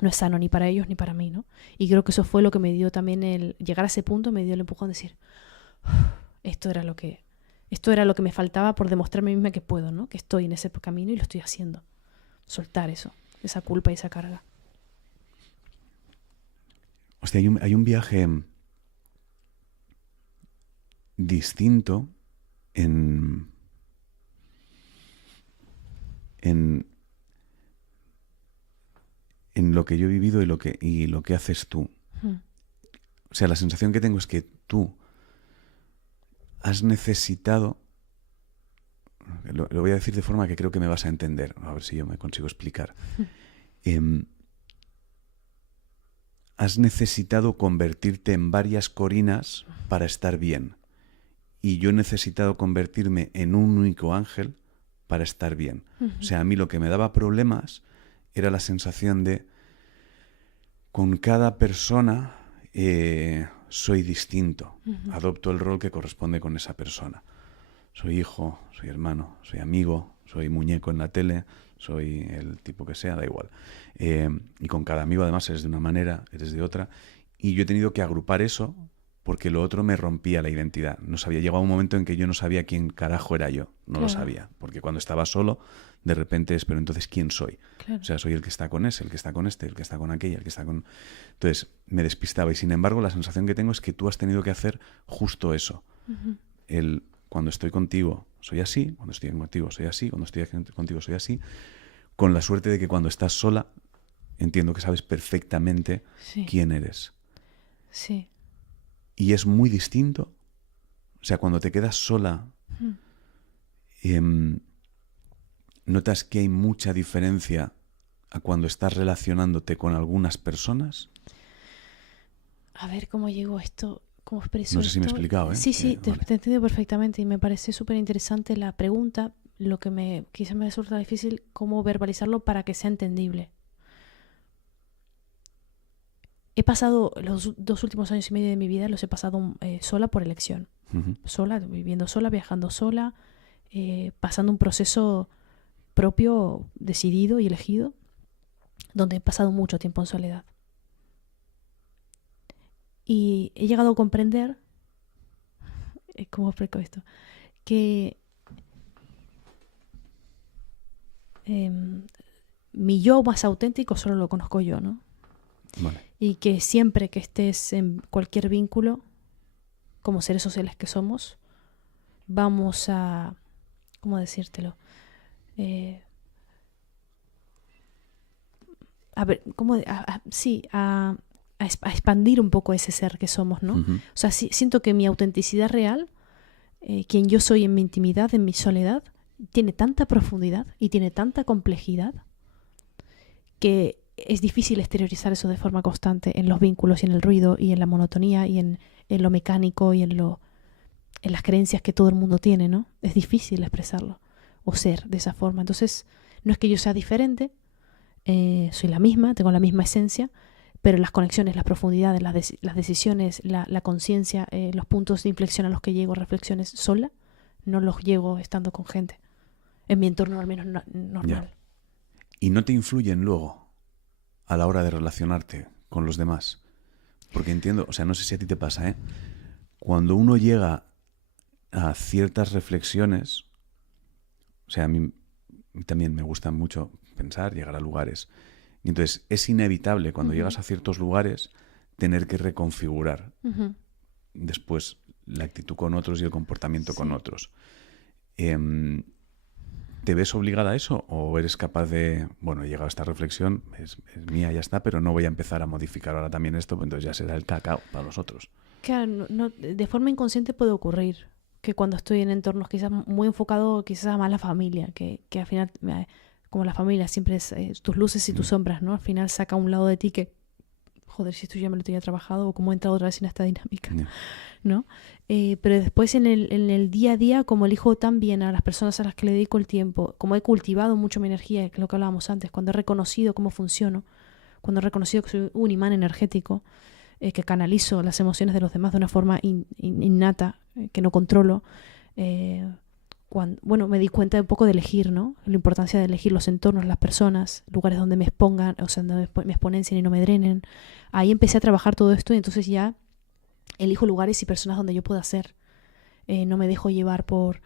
No es sano ni para ellos ni para mí, ¿no? Y creo que eso fue lo que me dio también el llegar a ese punto, me dio el empujón de decir, esto era lo que me faltaba por demostrarme a mí misma que puedo, ¿no? Que estoy en ese camino y lo estoy haciendo. Soltar eso, esa culpa y esa carga. Hostia, hay un viaje distinto en lo que yo he vivido y lo que haces tú. O sea, la sensación que tengo es que tú has necesitado, lo voy a decir de forma que creo que me vas a entender, a ver si yo me consigo explicar. Has necesitado convertirte en varias Corinas para estar bien. Y yo he necesitado convertirme en un único Ángel para estar bien. O sea, a mí lo que me daba problemas era la sensación de, con cada persona soy distinto. Adopto el rol que corresponde con esa persona. Soy hijo, soy hermano, soy amigo, soy muñeco en la tele, soy el tipo que sea, da igual. Y con cada amigo además eres de una manera, eres de otra. Y yo he tenido que agrupar eso porque lo otro me rompía la identidad. No sabía, llegaba un momento en que yo no sabía quién carajo era yo. No lo sabía. Porque cuando estaba solo, de repente es, pero entonces ¿quién soy? Claro. O sea, soy el que está con ese, el que está con este, el que está con aquella, el que está con... Entonces me despistaba. Y sin embargo, la sensación que tengo es que tú has tenido que hacer justo eso. Cuando estoy contigo soy así, cuando estoy contigo soy así, cuando estoy contigo soy así, con la suerte de que cuando estás sola entiendo que sabes perfectamente quién eres. Sí. Y es muy distinto. O sea, cuando te quedas sola, ¿notas que hay mucha diferencia a cuando estás relacionándote con algunas personas? A ver cómo llegó esto. ¿Cómo expreso No sé si me he esto? explicado, ¿eh? Sí, Vale. te entiendo perfectamente y me parece súper interesante la pregunta. Lo que quizás me resulta difícil, cómo verbalizarlo para que sea entendible. He pasado los 2 últimos años y medio de mi vida, los he pasado sola por elección. Sola, viviendo sola, viajando sola, pasando un proceso propio, decidido y elegido, donde he pasado mucho tiempo en soledad. Y he llegado a comprender, ¿cómo explico esto? Que mi yo más auténtico solo lo conozco yo, ¿no? Vale. Y que siempre que estés en cualquier vínculo, como seres sociales que somos, vamos a, ¿cómo decírtelo? A expandir un poco ese ser que somos, ¿no? O sea, siento que mi autenticidad real, quien yo soy en mi intimidad, en mi soledad, tiene tanta profundidad y tiene tanta complejidad que es difícil exteriorizar eso de forma constante en los vínculos y en el ruido y en la monotonía y en lo mecánico y en las creencias que todo el mundo tiene, ¿no? Es difícil expresarlo o ser de esa forma. Entonces, no es que yo sea diferente, soy la misma, tengo la misma esencia, pero las conexiones, las profundidades, las decisiones, la conciencia, los puntos de inflexión a los que llego, reflexiones sola, no los llego estando con gente. En mi entorno al menos normal. Ya. ¿Y no te influyen luego a la hora de relacionarte con los demás? Porque entiendo, o sea, no sé si a ti te pasa, ¿eh? Cuando uno llega a ciertas reflexiones, o sea, a mí también me gusta mucho pensar, llegar a lugares. Y entonces es inevitable cuando llegas a ciertos lugares tener que reconfigurar después la actitud con otros y el comportamiento con otros. ¿Te ves obligada a eso o eres capaz de, bueno, he llegado a esta reflexión, es mía, ya está, pero no voy a empezar a modificar ahora también esto, pues entonces ya será el cacao para los otros? Claro, de forma inconsciente puede ocurrir que cuando estoy en entornos quizás muy enfocado quizás a más la familia, que al final, como la familia siempre es tus luces y tus sombras, ¿no? Al final saca un lado de ti que, joder, si esto ya me lo tenía trabajado o cómo he entrado otra vez en esta dinámica, ¿no? Pero después en el día a día, como elijo tan bien a las personas a las que le dedico el tiempo, como he cultivado mucho mi energía, que es lo que hablábamos antes, cuando he reconocido cómo funciono, cuando he reconocido que soy un imán energético, que canalizo las emociones de los demás de una forma innata, que no controlo. Me di cuenta un poco de elegir, ¿no? La importancia de elegir los entornos, las personas, lugares donde me expongan, o sea, donde me exponencien y no me drenen. Ahí empecé a trabajar todo esto y entonces ya elijo lugares y personas donde yo pueda ser. No me dejo llevar por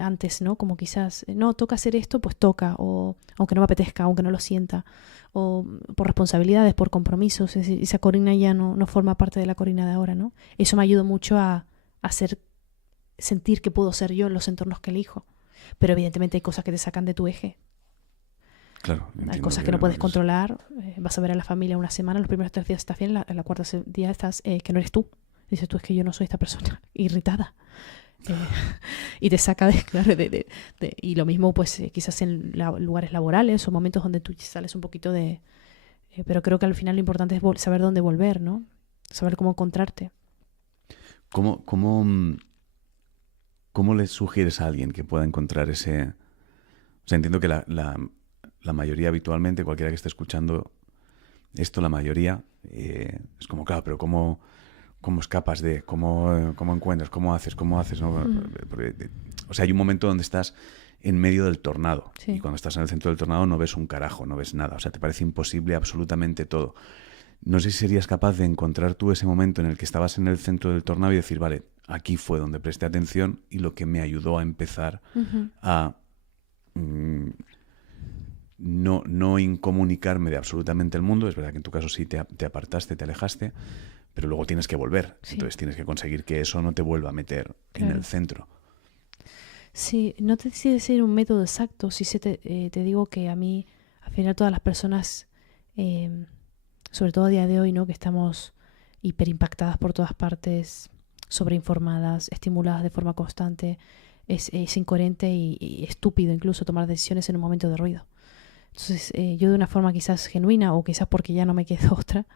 antes, ¿no? Como quizás, no, toca hacer esto, pues toca, o aunque no me apetezca, aunque no lo sienta, o por responsabilidades, por compromisos. Es decir, esa Corina ya no forma parte de la Corina de ahora, ¿no? Eso me ayudó mucho a sentir que puedo ser yo en los entornos que elijo. Pero evidentemente hay cosas que te sacan de tu eje. Claro. Hay cosas que no puedes controlar. Vas a ver a la familia una semana, los primeros 3 días estás bien, la cuarta día estás que no eres tú. Dices tú, es que yo no soy esta persona irritada. Y te saca y lo mismo pues quizás en lugares laborales o momentos donde tú sales un poquito de... pero creo que al final lo importante es saber dónde volver, ¿no? Saber cómo encontrarte. ¿Cómo le sugieres a alguien que pueda encontrar ese...? O sea, entiendo que la mayoría habitualmente, cualquiera que esté escuchando esto, la mayoría, es como, claro, pero ¿cómo escapas de? ¿Cómo encuentras? ¿Cómo haces? ¿No? Porque, o sea, hay un momento donde estás en medio del tornado. Sí. Y cuando estás en el centro del tornado no ves un carajo, no ves nada. O sea, te parece imposible absolutamente todo. No sé si serías capaz de encontrar tú ese momento en el que estabas en el centro del tornado y decir, vale, aquí fue donde presté atención y lo que me ayudó a empezar a no incomunicarme de absolutamente el mundo. Es verdad que en tu caso sí te apartaste, te alejaste, pero luego tienes que volver. Sí. Entonces tienes que conseguir que eso no te vuelva a meter en el centro. Sí, no te sé decir un método exacto. Sí te digo que a mí, al final todas las personas, sobre todo a día de hoy, ¿no? Que estamos hiperimpactadas por todas partes, sobreinformadas, estimuladas de forma constante, es incoherente y estúpido incluso tomar decisiones en un momento de ruido. Entonces yo de una forma quizás genuina o quizás porque ya no me quedó otra,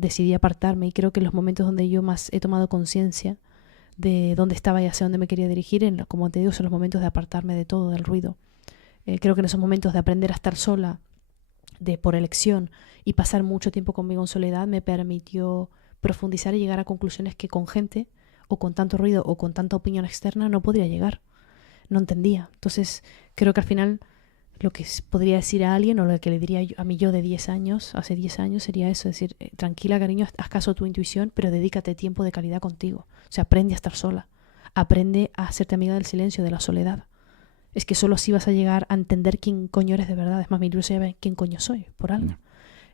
decidí apartarme, y creo que en los momentos donde yo más he tomado conciencia de dónde estaba y hacia dónde me quería dirigir, como te digo, son los momentos de apartarme de todo, del ruido. Creo que en esos momentos de aprender a estar sola, por elección, y pasar mucho tiempo conmigo en soledad, me permitió profundizar y llegar a conclusiones que con gente, o con tanto ruido, o con tanta opinión externa, no podría llegar. No entendía. Entonces, creo que al final lo que podría decir a alguien, o lo que le diría a mí yo de 10 años, hace 10 años, sería eso, decir, tranquila, cariño, haz caso a tu intuición, pero dedícate tiempo de calidad contigo. O sea, aprende a estar sola. Aprende a hacerte amiga del silencio, de la soledad. Es que solo así vas a llegar a entender quién coño eres de verdad. Es más, mi libro se llama ¿Quién coño soy? Por algo.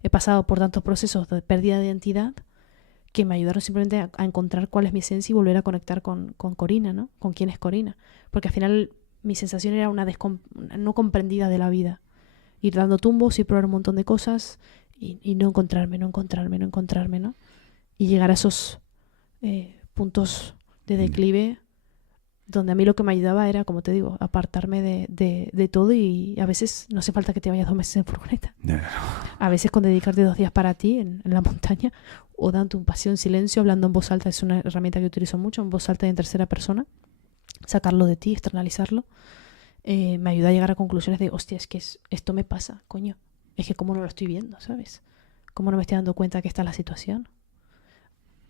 He pasado por tantos procesos de pérdida de identidad que me ayudaron simplemente a encontrar cuál es mi esencia y volver a conectar con Corina, ¿no? Con quién es Corina. Porque al final mi sensación era una no comprendida de la vida. Ir dando tumbos y probar un montón de cosas y no encontrarme, ¿no? Y llegar a esos puntos de declive donde a mí lo que me ayudaba era, como te digo, apartarme de todo, y a veces no hace falta que te vayas 2 meses en furgoneta. A veces con dedicarte 2 días para ti en la montaña, o dando un paseo en silencio, hablando en voz alta, es una herramienta que utilizo mucho, en voz alta y en tercera persona, sacarlo de ti, externalizarlo, me ayuda a llegar a conclusiones de, hostia, es que esto me pasa, coño, es que cómo no lo estoy viendo, ¿sabes? Cómo no me estoy dando cuenta que esta es la situación.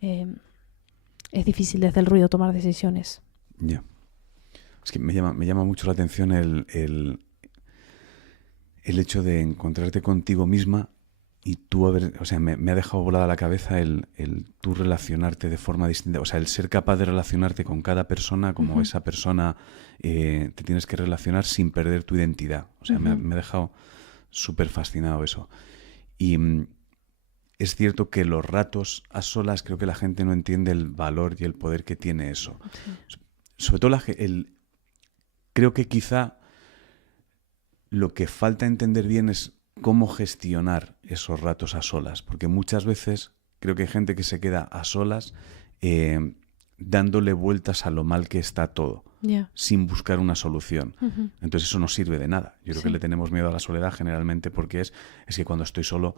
Es difícil desde el ruido tomar decisiones. Ya. Es que me llama mucho la atención el hecho de encontrarte contigo misma y tú o sea, me ha dejado volada la cabeza el tú relacionarte de forma distinta. O sea, el ser capaz de relacionarte con cada persona como esa persona te tienes que relacionar sin perder tu identidad. O sea, me ha dejado súper fascinado eso. Y es cierto que los ratos a solas, creo que la gente no entiende el valor y el poder que tiene eso. Sí. Sobre todo creo que quizá lo que falta entender bien es cómo gestionar esos ratos a solas, porque muchas veces creo que hay gente que se queda a solas dándole vueltas a lo mal que está todo, sin buscar una solución. Entonces eso no sirve de nada. Yo creo que le tenemos miedo a la soledad generalmente porque es que cuando estoy solo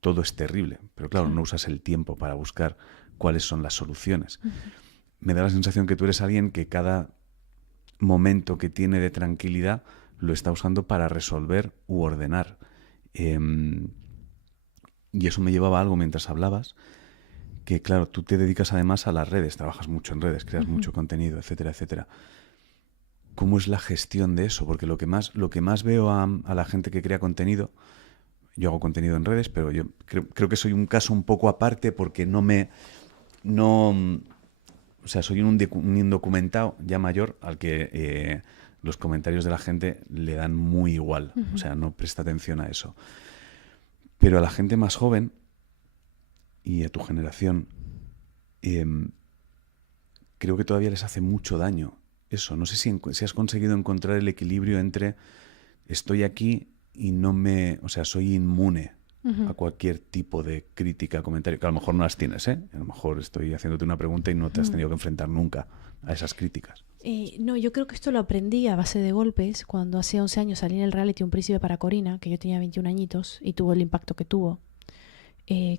todo es terrible, pero claro, no usas el tiempo para buscar cuáles son las soluciones. Me da la sensación que tú eres alguien que cada momento que tiene de tranquilidad lo está usando para resolver u ordenar. Y Y eso me llevaba a algo mientras hablabas, que claro, tú te dedicas además a las redes, trabajas mucho en redes, creas mucho contenido, etcétera, etcétera. ¿Cómo es la gestión de eso? Porque lo que más veo a la gente que crea contenido, yo hago contenido en redes, pero yo creo que soy un caso un poco aparte porque o sea, soy un indocumentado ya mayor al que los comentarios de la gente le dan muy igual. O sea, no presta atención a eso. Pero a la gente más joven y a tu generación, creo que todavía les hace mucho daño eso. No sé si has conseguido encontrar el equilibrio entre estoy aquí y o sea, soy inmune a cualquier tipo de crítica, comentario, que a lo mejor no las tienes, ¿eh? A lo mejor estoy haciéndote una pregunta y no te has tenido que enfrentar nunca a esas críticas. No, yo creo que esto lo aprendí a base de golpes cuando hace 11 años salí en el reality Un Príncipe para Corina, que yo tenía 21 añitos y tuvo el impacto que tuvo.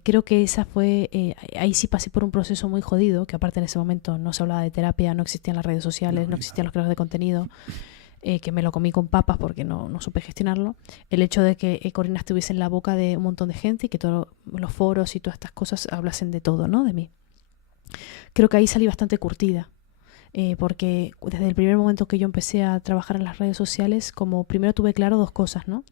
Creo que esa fue, ahí sí pasé por un proceso muy jodido, que aparte en ese momento no se hablaba de terapia, no existían las redes sociales, no existían los creadores de contenido, que me lo comí con papas porque no supe gestionarlo. El hecho de que Corina estuviese en la boca de un montón de gente y que todos los foros y todas estas cosas hablasen de todo, ¿no? De mí. Creo que ahí salí bastante curtida. Porque desde el primer momento que yo empecé a trabajar en las redes sociales, como primero tuve claro dos cosas, ¿no?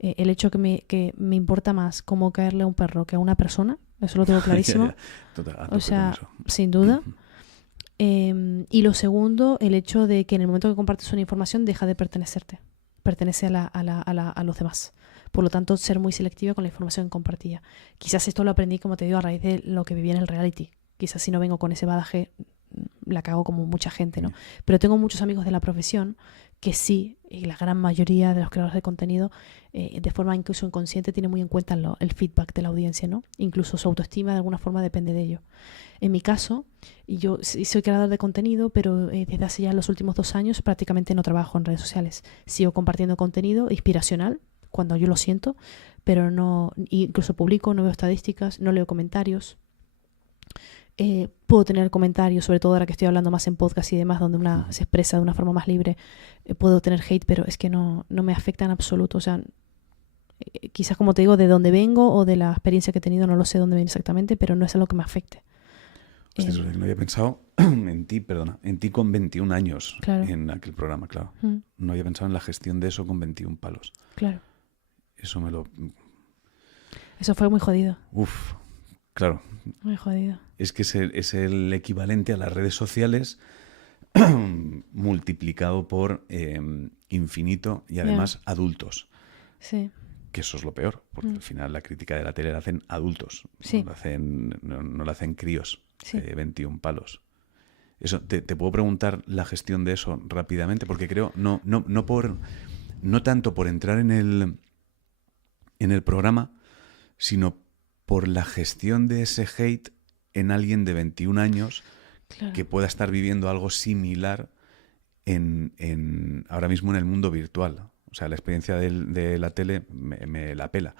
El hecho que me importa más cómo caerle a un perro que a una persona, eso lo tengo clarísimo. Total, o sea, sin duda. Y lo segundo, el hecho de que en el momento que compartes una información deja de pertenecerte, pertenece a los demás. Por lo tanto, ser muy selectiva con la información que compartía. Quizás esto lo aprendí, como te digo, a raíz de lo que viví en el reality. Quizás si no vengo con ese bagaje, la cago como mucha gente, ¿no? Pero tengo muchos amigos de la profesión que sí, y la gran mayoría de los creadores de contenido, de forma incluso inconsciente, tiene muy en cuenta el feedback de la audiencia, ¿no? Incluso su autoestima de alguna forma depende de ello. En mi caso, yo soy creador de contenido, pero desde hace ya los últimos 2 años prácticamente no trabajo en redes sociales. Sigo compartiendo contenido inspiracional cuando yo lo siento, pero no, incluso publico, no veo estadísticas, no leo comentarios. Puedo tener comentarios, sobre todo ahora que estoy hablando más en podcast y demás, donde una se expresa de una forma más libre, puedo tener hate, pero es que no me afecta en absoluto. O sea, quizás, como te digo, de dónde vengo o de la experiencia que he tenido, no lo sé dónde viene exactamente, pero no es algo que me afecte. Hostia, no había pensado en ti con 21 años, claro, en aquel programa, claro. No había pensado en la gestión de eso con 21 palos. Claro. Eso fue muy jodido. Uf, claro. Muy jodido. Es que es el equivalente a las redes sociales multiplicado por infinito y además adultos. Sí. Que eso es lo peor, porque al final la crítica de la tele la hacen adultos, sí, no la hacen críos, sí, 21 palos. Eso, te puedo preguntar la gestión de eso rápidamente, porque creo, no tanto por entrar en el programa, sino por la gestión de ese hate en alguien de 21 años, claro, que pueda estar viviendo algo similar ahora mismo en el mundo virtual. O sea, la experiencia de la tele me la pela.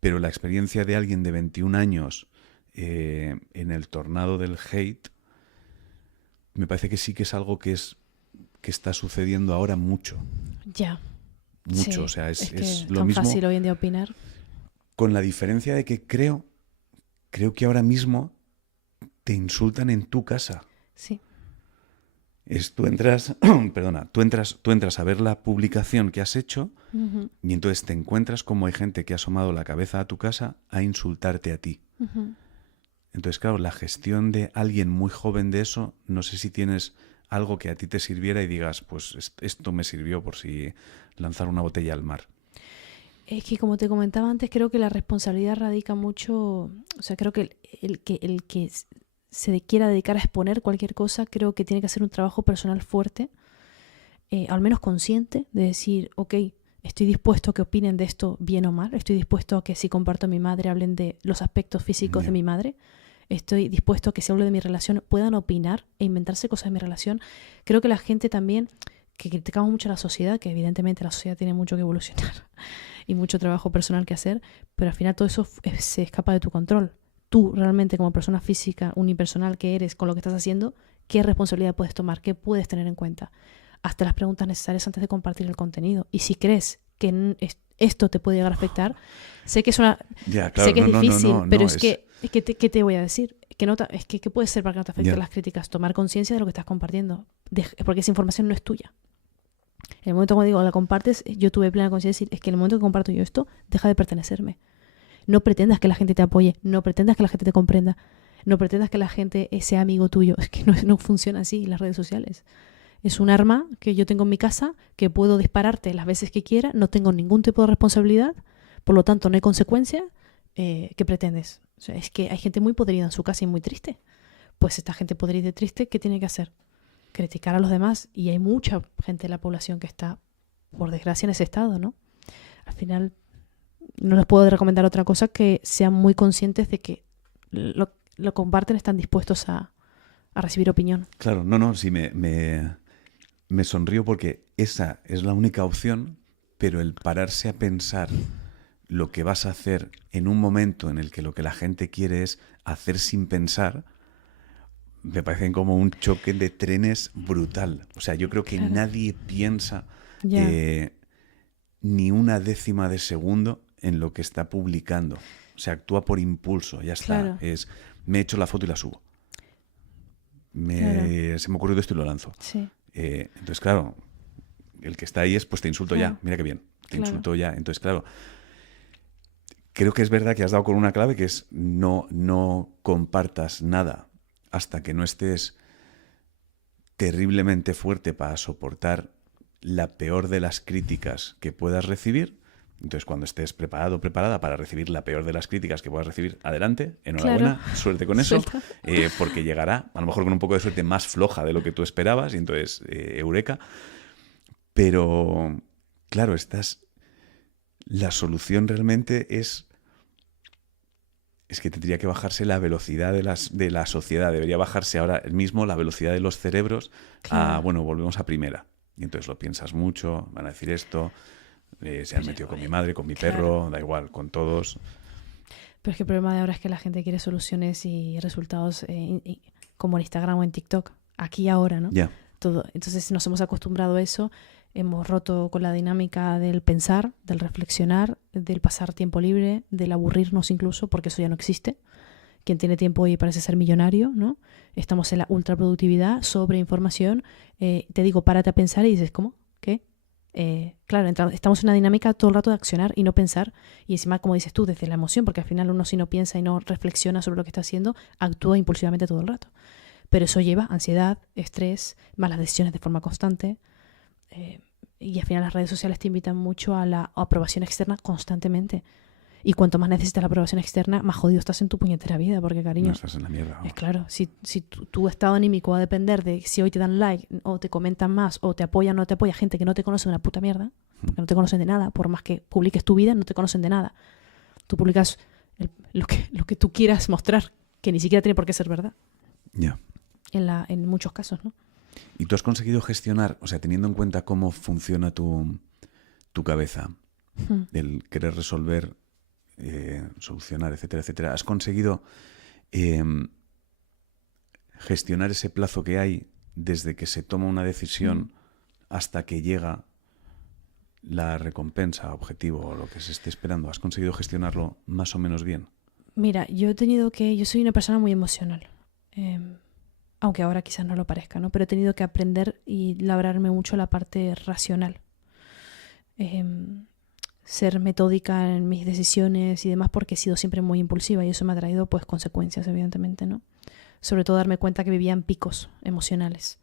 Pero la experiencia de alguien de 21 años en el tornado del hate, me parece que sí que es algo que está sucediendo ahora mucho. Ya. Mucho, sí, o sea, es que lo tan mismo. Fácil hoy en día opinar. Con la diferencia de que creo que ahora mismo te insultan en tu casa. Sí. Tú entras a ver la publicación que has hecho y entonces te encuentras como hay gente que ha asomado la cabeza a tu casa a insultarte a ti. Entonces, claro, la gestión de alguien muy joven de eso, no sé si tienes algo que a ti te sirviera y digas, pues esto me sirvió por si lanzar una botella al mar. Es que, como te comentaba antes, creo que la responsabilidad radica mucho, o sea, creo que el que se quiera dedicar a exponer cualquier cosa, creo que tiene que hacer un trabajo personal fuerte, al menos consciente, de decir, ok, estoy dispuesto a que opinen de esto bien o mal, estoy dispuesto a que si comparto a mi madre hablen de los aspectos físicos de mi madre, estoy dispuesto a que si hablo de mi relación puedan opinar e inventarse cosas de mi relación. Creo que la gente también, que criticamos mucho a la sociedad, que evidentemente la sociedad tiene mucho que evolucionar y mucho trabajo personal que hacer, pero al final todo eso se escapa de tu control. Tú realmente, como persona física, unipersonal que eres, con lo que estás haciendo, ¿qué responsabilidad puedes tomar? ¿Qué puedes tener en cuenta? Hasta las preguntas necesarias antes de compartir el contenido. Y si crees que esto te puede llegar a afectar. Sé que es claro, sé que es difícil, pero es que ¿qué te voy a decir? ¿Qué puede ser para que no te afecten las críticas? Tomar conciencia de lo que estás compartiendo, porque esa información no es tuya. En el momento, como digo, la compartes, yo tuve plena conciencia de decir, es que en el momento que comparto yo esto, deja de pertenecerme. No pretendas que la gente te apoye, no pretendas que la gente te comprenda, no pretendas que la gente sea amigo tuyo. Es que no funciona así las redes sociales. Es un arma que yo tengo en mi casa, que puedo dispararte las veces que quiera, no tengo ningún tipo de responsabilidad, por lo tanto no hay consecuencia. ¿Qué pretendes? O sea, es que hay gente muy podrida en su casa y muy triste. Pues esta gente podrida y triste, ¿qué tiene que hacer? Criticar a los demás. Y hay mucha gente de la población que está, por desgracia, en ese estado, ¿no? Al final, no les puedo recomendar otra cosa que sean muy conscientes de que lo comparten, están dispuestos a recibir opinión. Claro, sí, me sonrío porque esa es la única opción, pero el pararse a pensar lo que vas a hacer en un momento en el que lo que la gente quiere es hacer sin pensar, me parece como un choque de trenes brutal. O sea, yo creo que nadie piensa ni una décima de segundo en lo que está publicando. O sea, actúa por impulso, ya está. Claro. Me he hecho la foto y la subo. Se me ha ocurrido esto y lo lanzo. Sí. Entonces, claro, el que está ahí es, pues te insulto ya, mira qué bien, te insulto ya. Entonces, claro, creo que es verdad que has dado con una clave que es no compartas nada hasta que no estés terriblemente fuerte para soportar la peor de las críticas que puedas recibir. Entonces, cuando estés preparado o preparada para recibir la peor de las críticas que puedas recibir, adelante, enhorabuena, suerte con eso, porque llegará, a lo mejor con un poco de suerte, más floja de lo que tú esperabas, y entonces, eureka. Pero, claro, la solución realmente es que tendría que bajarse la velocidad de la sociedad. Debería bajarse ahora mismo la velocidad de los cerebros volvemos a primera. Y entonces lo piensas mucho, van a decir esto, se han metido con mi madre, con mi perro, da igual, con todos. Pero es que el problema de ahora es que la gente quiere soluciones y resultados como en Instagram o en TikTok, aquí y ahora, ¿no? Todo. Entonces nos hemos acostumbrado a eso, hemos roto con la dinámica del pensar, del reflexionar, del pasar tiempo libre, del aburrirnos incluso, porque eso ya no existe. Quien tiene tiempo hoy parece ser millonario, ¿no? Estamos en la ultraproductividad, sobreinformación. Te digo, párate a pensar y dices, ¿cómo? ¿Qué? Claro, estamos en una dinámica todo el rato de accionar y no pensar. Y encima, como dices tú, desde la emoción, porque al final uno si no piensa y no reflexiona sobre lo que está haciendo, actúa impulsivamente todo el rato. Pero eso lleva ansiedad, estrés, malas decisiones de forma constante. Y al final las redes sociales te invitan mucho a la aprobación externa constantemente. Y cuanto más necesitas la aprobación externa, más jodido estás en tu puñetera vida, porque cariño... No estás en la mierda. Es claro, si tu estado anímico va a depender de si hoy te dan like, o te comentan más, o te apoyan o no te apoya gente que no te conoce de una puta mierda, porque no te conocen de nada, por más que publiques tu vida, no te conocen de nada. Tú publicas lo que tú quieras mostrar, que ni siquiera tiene por qué ser verdad. Ya. En muchos casos, ¿no? ¿Y tú has conseguido gestionar, o sea, teniendo en cuenta cómo funciona tu cabeza, el querer resolver, solucionar, etcétera, etcétera, has conseguido gestionar ese plazo que hay desde que se toma una decisión hasta que llega la recompensa, objetivo o lo que se esté esperando? ¿Has conseguido gestionarlo más o menos bien? Mira, yo soy una persona muy emocional. Aunque ahora quizás no lo parezca, ¿no? Pero he tenido que aprender y labrarme mucho la parte racional. Ser metódica en mis decisiones y demás, porque he sido siempre muy impulsiva y eso me ha traído pues consecuencias, evidentemente, ¿no? Sobre todo darme cuenta que vivía en picos emocionales,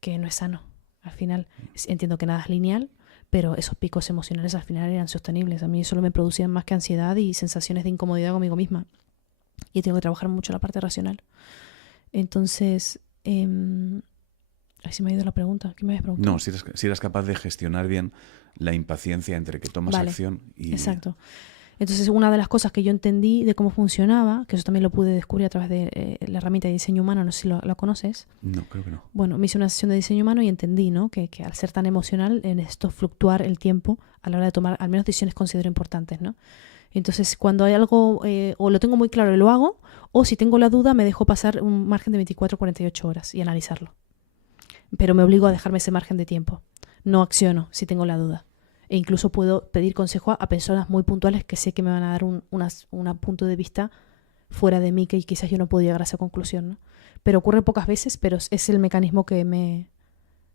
que no es sano. Al final, entiendo que nada es lineal, pero esos picos emocionales al final eran sostenibles. A mí solo me producían más que ansiedad y sensaciones de incomodidad conmigo misma. Y he tenido que trabajar mucho la parte racional. Entonces, ahí se me ha ido la pregunta. ¿Qué me habías preguntado? No, si eras capaz de gestionar bien la impaciencia entre que tomas acción y... Exacto. Entonces, una de las cosas que yo entendí de cómo funcionaba, que eso también lo pude descubrir a través de la herramienta de diseño humano, no sé si la conoces. No, creo que no. Bueno, me hice una sesión de diseño humano y entendí, ¿no? que al ser tan emocional, en esto fluctuar el tiempo a la hora de tomar al menos decisiones considero importantes, ¿no? Entonces, cuando hay algo, o lo tengo muy claro y lo hago, o si tengo la duda, me dejo pasar un margen de 24 o 48 horas y analizarlo. Pero me obligo a dejarme ese margen de tiempo. No acciono si tengo la duda. E incluso puedo pedir consejo a personas muy puntuales que sé que me van a dar un punto de vista fuera de mí que quizás yo no puedo llegar a esa conclusión, ¿no? Pero ocurre pocas veces, pero es el mecanismo que me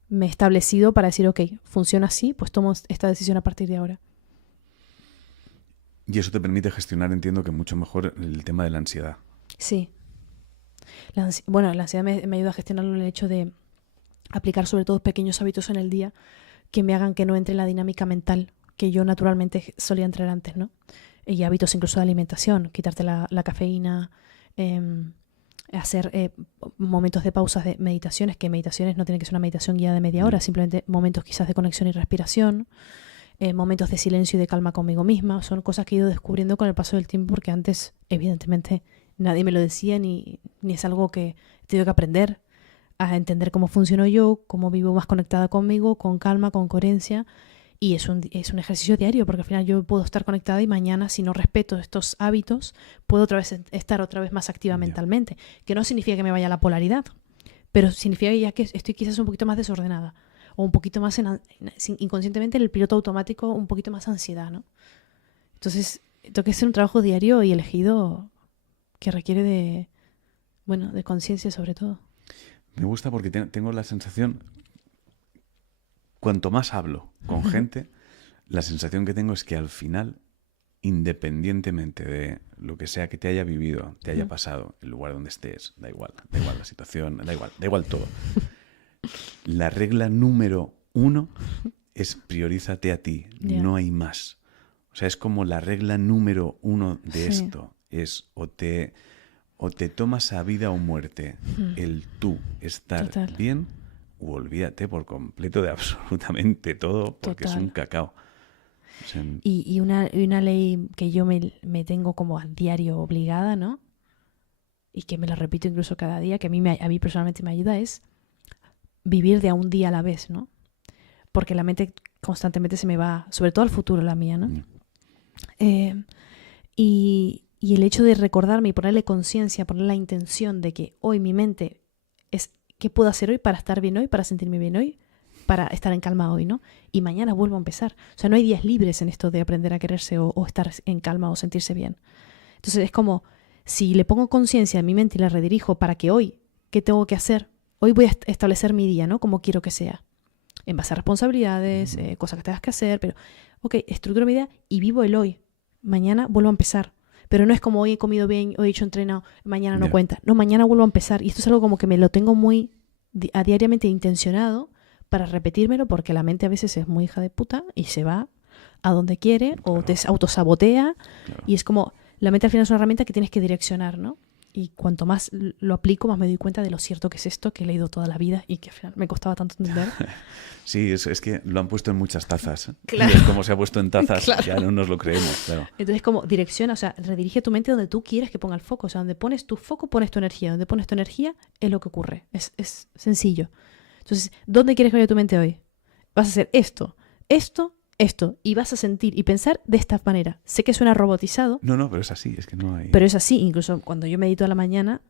he establecido para decir, ok, funciona así, pues tomo esta decisión a partir de ahora. Y eso te permite gestionar, entiendo que mucho mejor el tema de la ansiedad. Sí. La ansiedad me ayuda a gestionarlo en el hecho de aplicar sobre todo pequeños hábitos en el día que me hagan que no entre en la dinámica mental que yo naturalmente solía entrar antes, ¿no? Y hábitos incluso de alimentación, quitarte la cafeína, hacer momentos de pausas de meditaciones, que meditaciones no tienen que ser una meditación guiada de media hora, simplemente momentos quizás de conexión y respiración, momentos de silencio y de calma conmigo misma. Son cosas que he ido descubriendo con el paso del tiempo porque antes, evidentemente, nadie me lo decía ni es algo que he tenido que aprender a entender cómo funciono yo, cómo vivo más conectada conmigo, con calma, con coherencia. Y es un ejercicio diario, porque al final yo puedo estar conectada y mañana, si no respeto estos hábitos, puedo estar otra vez más activa mentalmente. Que no significa que me vaya a la polaridad, pero significa ya que estoy quizás un poquito más desordenada o un poquito más inconscientemente en el piloto automático, un poquito más ansiedad, ¿no? Entonces, tengo que hacer un trabajo diario y elegido que requiere de conciencia sobre todo. Me gusta porque tengo la sensación, cuanto más hablo con gente, la sensación que tengo es que al final, independientemente de lo que sea que te haya vivido, te haya pasado, el lugar donde estés, da igual la situación, da igual todo. La regla número 1 es priorízate a ti, no hay más. O sea, es como la regla número 1 de esto, es o te tomas a vida o muerte el tú estar bien, o olvídate por completo de absolutamente todo, porque es un cacao. O sea, y una ley que yo me tengo como a diario obligada, ¿no? Y que me la repito incluso cada día, que a mí personalmente me ayuda, es vivir de a un día a la vez, ¿no? Porque la mente constantemente se me va, sobre todo al futuro, la mía, ¿no? Y el hecho de recordarme y ponerle conciencia, poner la intención de que hoy mi mente es qué puedo hacer hoy para estar bien hoy, para sentirme bien hoy, para estar en calma hoy, ¿no? Y mañana vuelvo a empezar. O sea, no hay días libres en esto de aprender a quererse o estar en calma o sentirse bien. Entonces es como, si le pongo conciencia a mi mente y la redirijo para que hoy, ¿qué tengo que hacer? Hoy voy a establecer mi día, ¿no? Como quiero que sea. En base a responsabilidades, cosas que tengas que hacer, pero, ok, estructuro mi día y vivo el hoy. Mañana vuelvo a empezar. Pero no es como hoy he comido bien, hoy he hecho entrenado, mañana no cuenta. No, mañana vuelvo a empezar. Y esto es algo como que me lo tengo muy diariamente intencionado para repetírmelo, porque la mente a veces es muy hija de puta y se va a donde quiere o te autosabotea. Y es como, la mente al final es una herramienta que tienes que direccionar, ¿no? Y cuanto más lo aplico, más me doy cuenta de lo cierto que es esto, que he leído toda la vida y que al final me costaba tanto entender. Sí, es que lo han puesto en muchas tazas. Claro. Y es como se ha puesto en tazas, claro. Ya no nos lo creemos. Claro. Entonces, como direcciona, o sea, redirige tu mente donde tú quieres que ponga el foco. O sea, donde pones tu foco, pones tu energía. Donde pones tu energía, es lo que ocurre. Es sencillo. Entonces, ¿dónde quieres que vaya tu mente hoy? Vas a hacer esto, y vas a sentir y pensar de esta manera. Sé que suena robotizado. No, pero es así, es que no hay... Pero es así, incluso cuando yo medito a la mañana,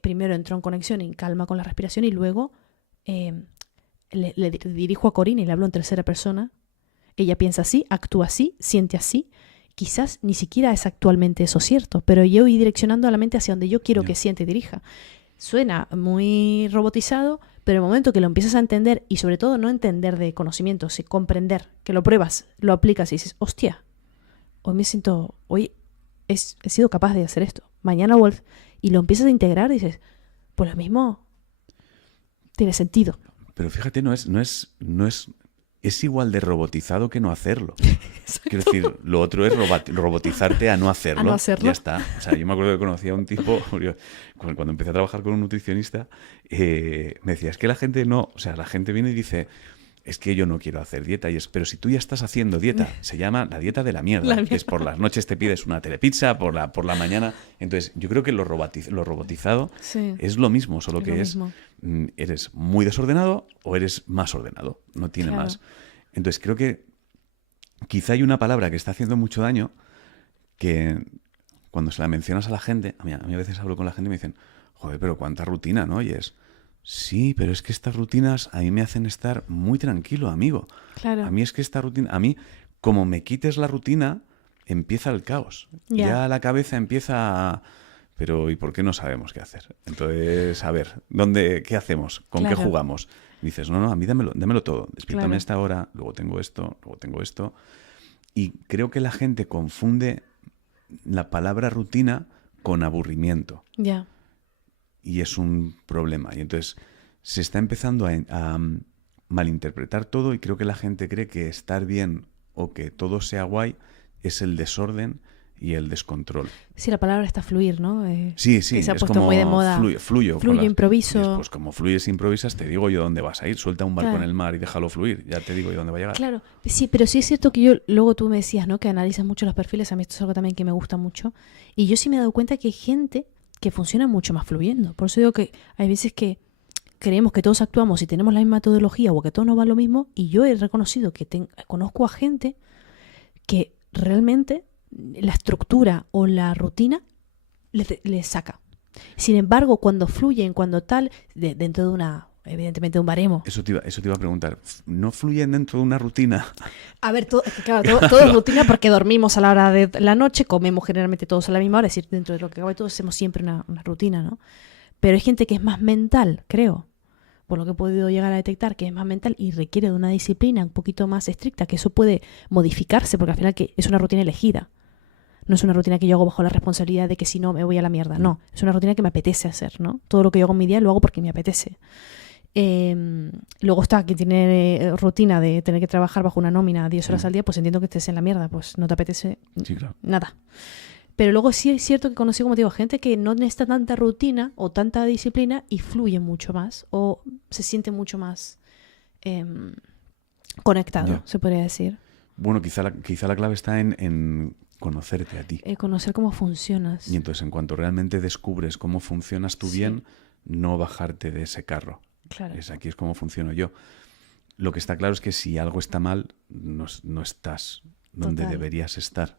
primero entro en conexión, en calma con la respiración y luego le dirijo a Corina y le hablo en tercera persona. Ella piensa así, actúa así, siente así. Quizás ni siquiera es actualmente eso cierto, pero yo voy direccionando a la mente hacia donde yo quiero que siente y dirija. Suena muy robotizado, pero el momento que lo empiezas a entender, y sobre todo no entender de conocimiento, sino comprender, que lo pruebas, lo aplicas y dices, hostia, hoy he sido capaz de hacer esto, mañana vuelvo, y lo empiezas a integrar y dices, pues lo mismo tiene sentido. Pero fíjate, es igual de robotizado que no hacerlo. Quiero decir, lo otro es robotizarte a no hacerlo. A no hacerlo. Ya está. O sea, yo me acuerdo que conocí a un tipo, cuando empecé a trabajar con un nutricionista, me decía, es que la gente la gente viene y dice, es que yo no quiero hacer dieta. Pero si tú ya estás haciendo dieta, se llama la dieta de la mierda. Que es por las noches te pides una telepizza, por la mañana. Entonces, yo creo que lo robotizado es lo mismo, solo que eres muy desordenado o eres más ordenado. No tiene más. Entonces, creo que quizá hay una palabra que está haciendo mucho daño que cuando se la mencionas a la gente, a mí a veces hablo con la gente y me dicen, joder, pero cuánta rutina, ¿no? Y es, sí, pero es que estas rutinas a mí me hacen estar muy tranquilo, amigo. Claro. A mí es que esta rutina, como me quites la rutina, empieza el caos. Ya la cabeza empieza a... Pero ¿y por qué no sabemos qué hacer? Entonces, a ver, ¿qué hacemos? ¿Con qué jugamos? Y dices, no, a mí dámelo todo. Despiértame a esta hora, luego tengo esto, luego tengo esto. Y creo que la gente confunde la palabra rutina con aburrimiento. Ya. Y es un problema. Y entonces se está empezando a malinterpretar todo y creo que la gente cree que estar bien o que todo sea guay es el desorden y el descontrol. Sí, la palabra está fluir, ¿no? Sí, que se ha es puesto como muy de moda. Fluyo, improviso. Pues como fluyes e improvisas, te digo yo dónde vas a ir. Suelta un barco en el mar y déjalo fluir. Ya te digo yo dónde va a llegar. Claro, sí, pero sí es cierto que luego tú me decías, ¿no? Que analizas mucho los perfiles. A mí esto es algo también que me gusta mucho. Y yo sí me he dado cuenta que hay gente que funciona mucho más fluyendo. Por eso digo que hay veces que creemos que todos actuamos y tenemos la misma metodología o que todos nos va lo mismo. Y yo he reconocido que conozco a gente que realmente la estructura o la rutina les saca. Sin embargo, cuando fluyen, cuando tal, dentro de evidentemente un baremo. Eso te iba a preguntar. ¿No fluyen dentro de una rutina? A ver, claro, todo es rutina porque dormimos a la hora de la noche, comemos generalmente todos a la misma hora, es decir, dentro de lo que cabe todos hacemos siempre una rutina, ¿no? Pero hay gente que es más mental, creo, por lo que he podido llegar a detectar, que es más mental y requiere de una disciplina un poquito más estricta, que eso puede modificarse, porque al final que es una rutina elegida. No es una rutina que yo hago bajo la responsabilidad de que si no me voy a la mierda. No, es una rutina que me apetece hacer, ¿no? Todo lo que yo hago en mi día lo hago porque me apetece. Luego está quien tiene rutina de tener que trabajar bajo una nómina 10 horas al día, pues entiendo que estés en la mierda, pues no te apetece nada. Pero luego sí es cierto que conocí, como te digo, gente que no necesita tanta rutina o tanta disciplina y fluye mucho más o se siente mucho más conectado, se podría decir. Bueno, quizá la clave está en conocerte a ti. Conocer cómo funcionas. Y entonces, en cuanto realmente descubres cómo funcionas tú bien, no bajarte de ese carro. Claro. Aquí es como funciono yo. Lo que está claro es que si algo está mal, no estás donde deberías estar.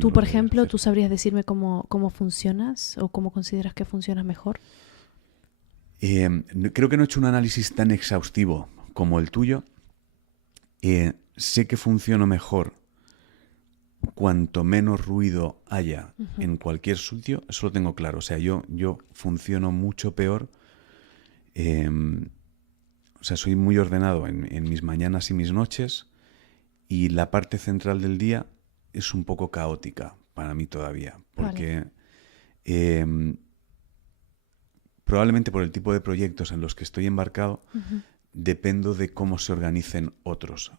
Tú, por ejemplo, ¿tú sabrías decirme cómo funcionas o cómo consideras que funcionas mejor? Creo que no he hecho un análisis tan exhaustivo como el tuyo. Sé que funciono mejor cuanto menos ruido haya en cualquier sitio. Eso lo tengo claro. O sea, yo funciono mucho peor. O sea, soy muy ordenado en mis mañanas y mis noches y la parte central del día es un poco caótica para mí todavía, porque probablemente por el tipo de proyectos en los que estoy embarcado, dependo de cómo se organicen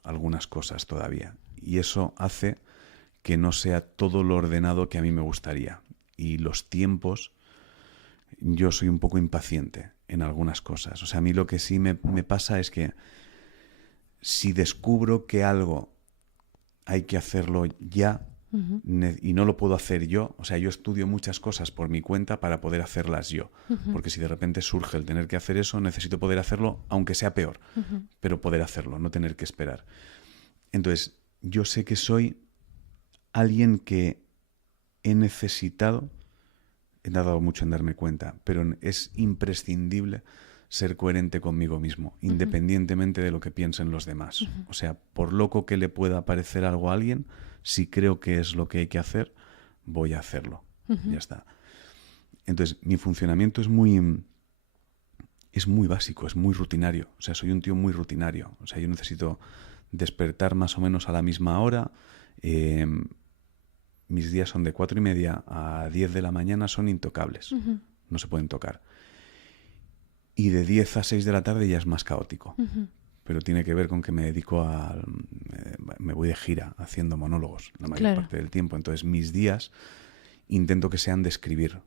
algunas cosas todavía. Y eso hace que no sea todo lo ordenado que a mí me gustaría. Y los tiempos, yo soy un poco impaciente en algunas cosas. O sea, a mí lo que sí me pasa es que si descubro que algo hay que hacerlo ya y no lo puedo hacer yo, o sea, yo estudio muchas cosas por mi cuenta para poder hacerlas yo, porque si de repente surge el tener que hacer eso, necesito poder hacerlo, aunque sea peor, pero poder hacerlo, no tener que esperar. Entonces, yo sé que soy alguien que he tardado mucho en darme cuenta, pero es imprescindible ser coherente conmigo mismo, independientemente de lo que piensen los demás. O sea, por loco que le pueda parecer algo a alguien, si creo que es lo que hay que hacer, voy a hacerlo. Ya está. Entonces, mi funcionamiento es muy básico, es muy rutinario. O sea, soy un tío muy rutinario. O sea, yo necesito despertar más o menos a la misma hora. Mis días son de 4:30 a 10 de la mañana, son intocables. No se pueden tocar. Y de 10 a 6 de la tarde ya es más caótico. Pero tiene que ver con que me dedico me voy de gira haciendo monólogos la mayor parte del tiempo. Entonces mis días intento que sean de escribir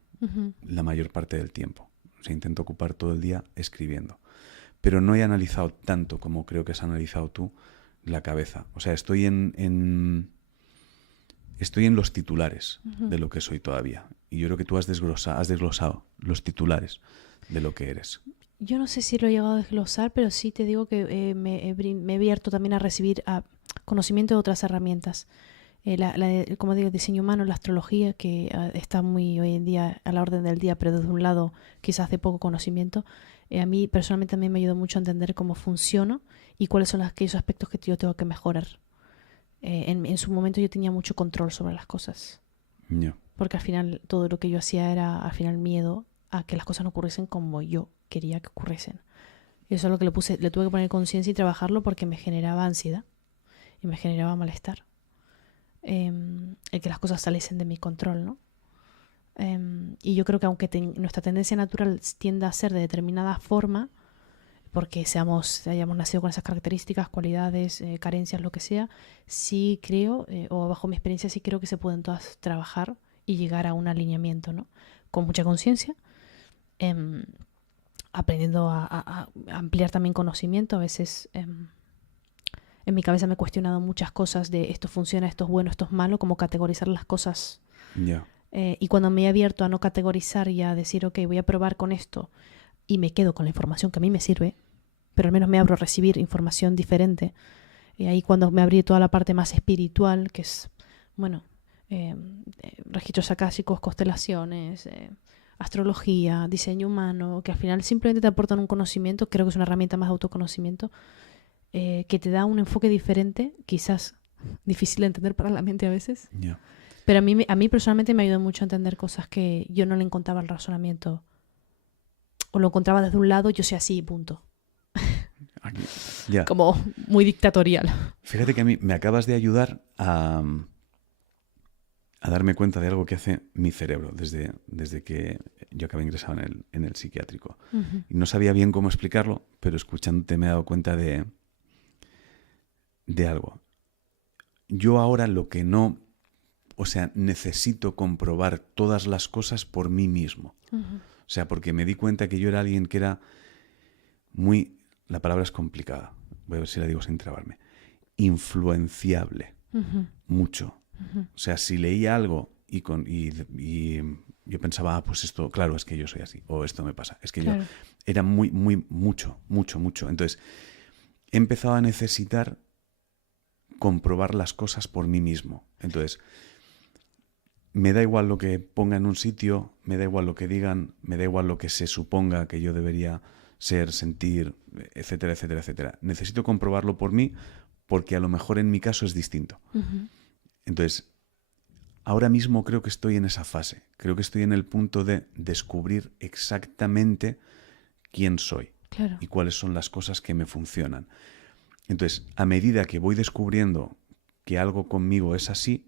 la mayor parte del tiempo. O sea, intento ocupar todo el día escribiendo. Pero no he analizado tanto como creo que has analizado tú la cabeza. O sea, estoy en los titulares de lo que soy todavía. Y yo creo que tú has desglosado los titulares de lo que eres. Yo no sé si lo he llegado a desglosar, pero sí te digo que me he abierto también a recibir conocimiento de otras herramientas. Como digo, el diseño humano, la astrología, que está muy hoy en día a la orden del día, pero desde un lado quizás de poco conocimiento. A mí personalmente también me ayudó mucho a entender cómo funciono y cuáles son aquellos aspectos que yo tengo que mejorar. En su momento yo tenía mucho control sobre las cosas. Yeah. Porque al final todo lo que yo hacía era al final miedo a que las cosas no ocurriesen como yo quería que ocurriesen. Y eso es lo que le tuve que poner conciencia y trabajarlo porque me generaba ansiedad y me generaba malestar. El que las cosas saliesen de mi control, ¿no? Y yo creo que aunque nuestra tendencia natural tienda a ser de determinada forma, porque hayamos nacido con esas características, cualidades, carencias, lo que sea, sí creo, o bajo mi experiencia sí creo que se pueden todas trabajar y llegar a un alineamiento, ¿no? Con mucha conciencia, aprendiendo a ampliar también conocimiento. A veces en mi cabeza me he cuestionado muchas cosas de esto funciona, esto es bueno, esto es malo, como categorizar las cosas. Yeah. Y cuando me he abierto a no categorizar y a decir, ok, voy a probar con esto y me quedo con la información que a mí me sirve, pero al menos me abro a recibir información diferente. Y ahí cuando me abrí toda la parte más espiritual, que es, bueno, registros acásicos, constelaciones, astrología, diseño humano, que al final simplemente te aportan un conocimiento, creo que es una herramienta más de autoconocimiento, que te da un enfoque diferente, quizás difícil de entender para la mente a veces. Yeah. Pero a mí personalmente me ayudó mucho a entender cosas que yo no le encontraba el razonamiento. O lo encontraba desde un lado, yo soy así, punto. Aquí. Yeah. Como muy dictatorial. Fíjate que a mí me acabas de ayudar a darme cuenta de algo que hace mi cerebro desde que yo acabé ingresado en el psiquiátrico. Uh-huh. Y no sabía bien cómo explicarlo, pero escuchándote me he dado cuenta de algo. Yo ahora necesito comprobar todas las cosas por mí mismo. Uh-huh. O sea, porque me di cuenta que yo era alguien que era muy... La palabra es complicada. Voy a ver si la digo sin trabarme. Influenciable. Uh-huh. Mucho. Uh-huh. O sea, si leía algo y yo pensaba, pues esto, claro, es que yo soy así. O esto me pasa. Es que claro. yo... Era mucho. Entonces, he empezado a necesitar comprobar las cosas por mí mismo. Entonces, me da igual lo que ponga en un sitio, me da igual lo que digan, me da igual lo que se suponga que yo debería ser, sentir, etcétera, etcétera, etcétera. Necesito comprobarlo por mí porque a lo mejor en mi caso es distinto. Uh-huh. Entonces, ahora mismo creo que estoy en esa fase. Creo que estoy en el punto de descubrir exactamente quién soy. Claro. Y cuáles son las cosas que me funcionan. Entonces, a medida que voy descubriendo que algo conmigo es así,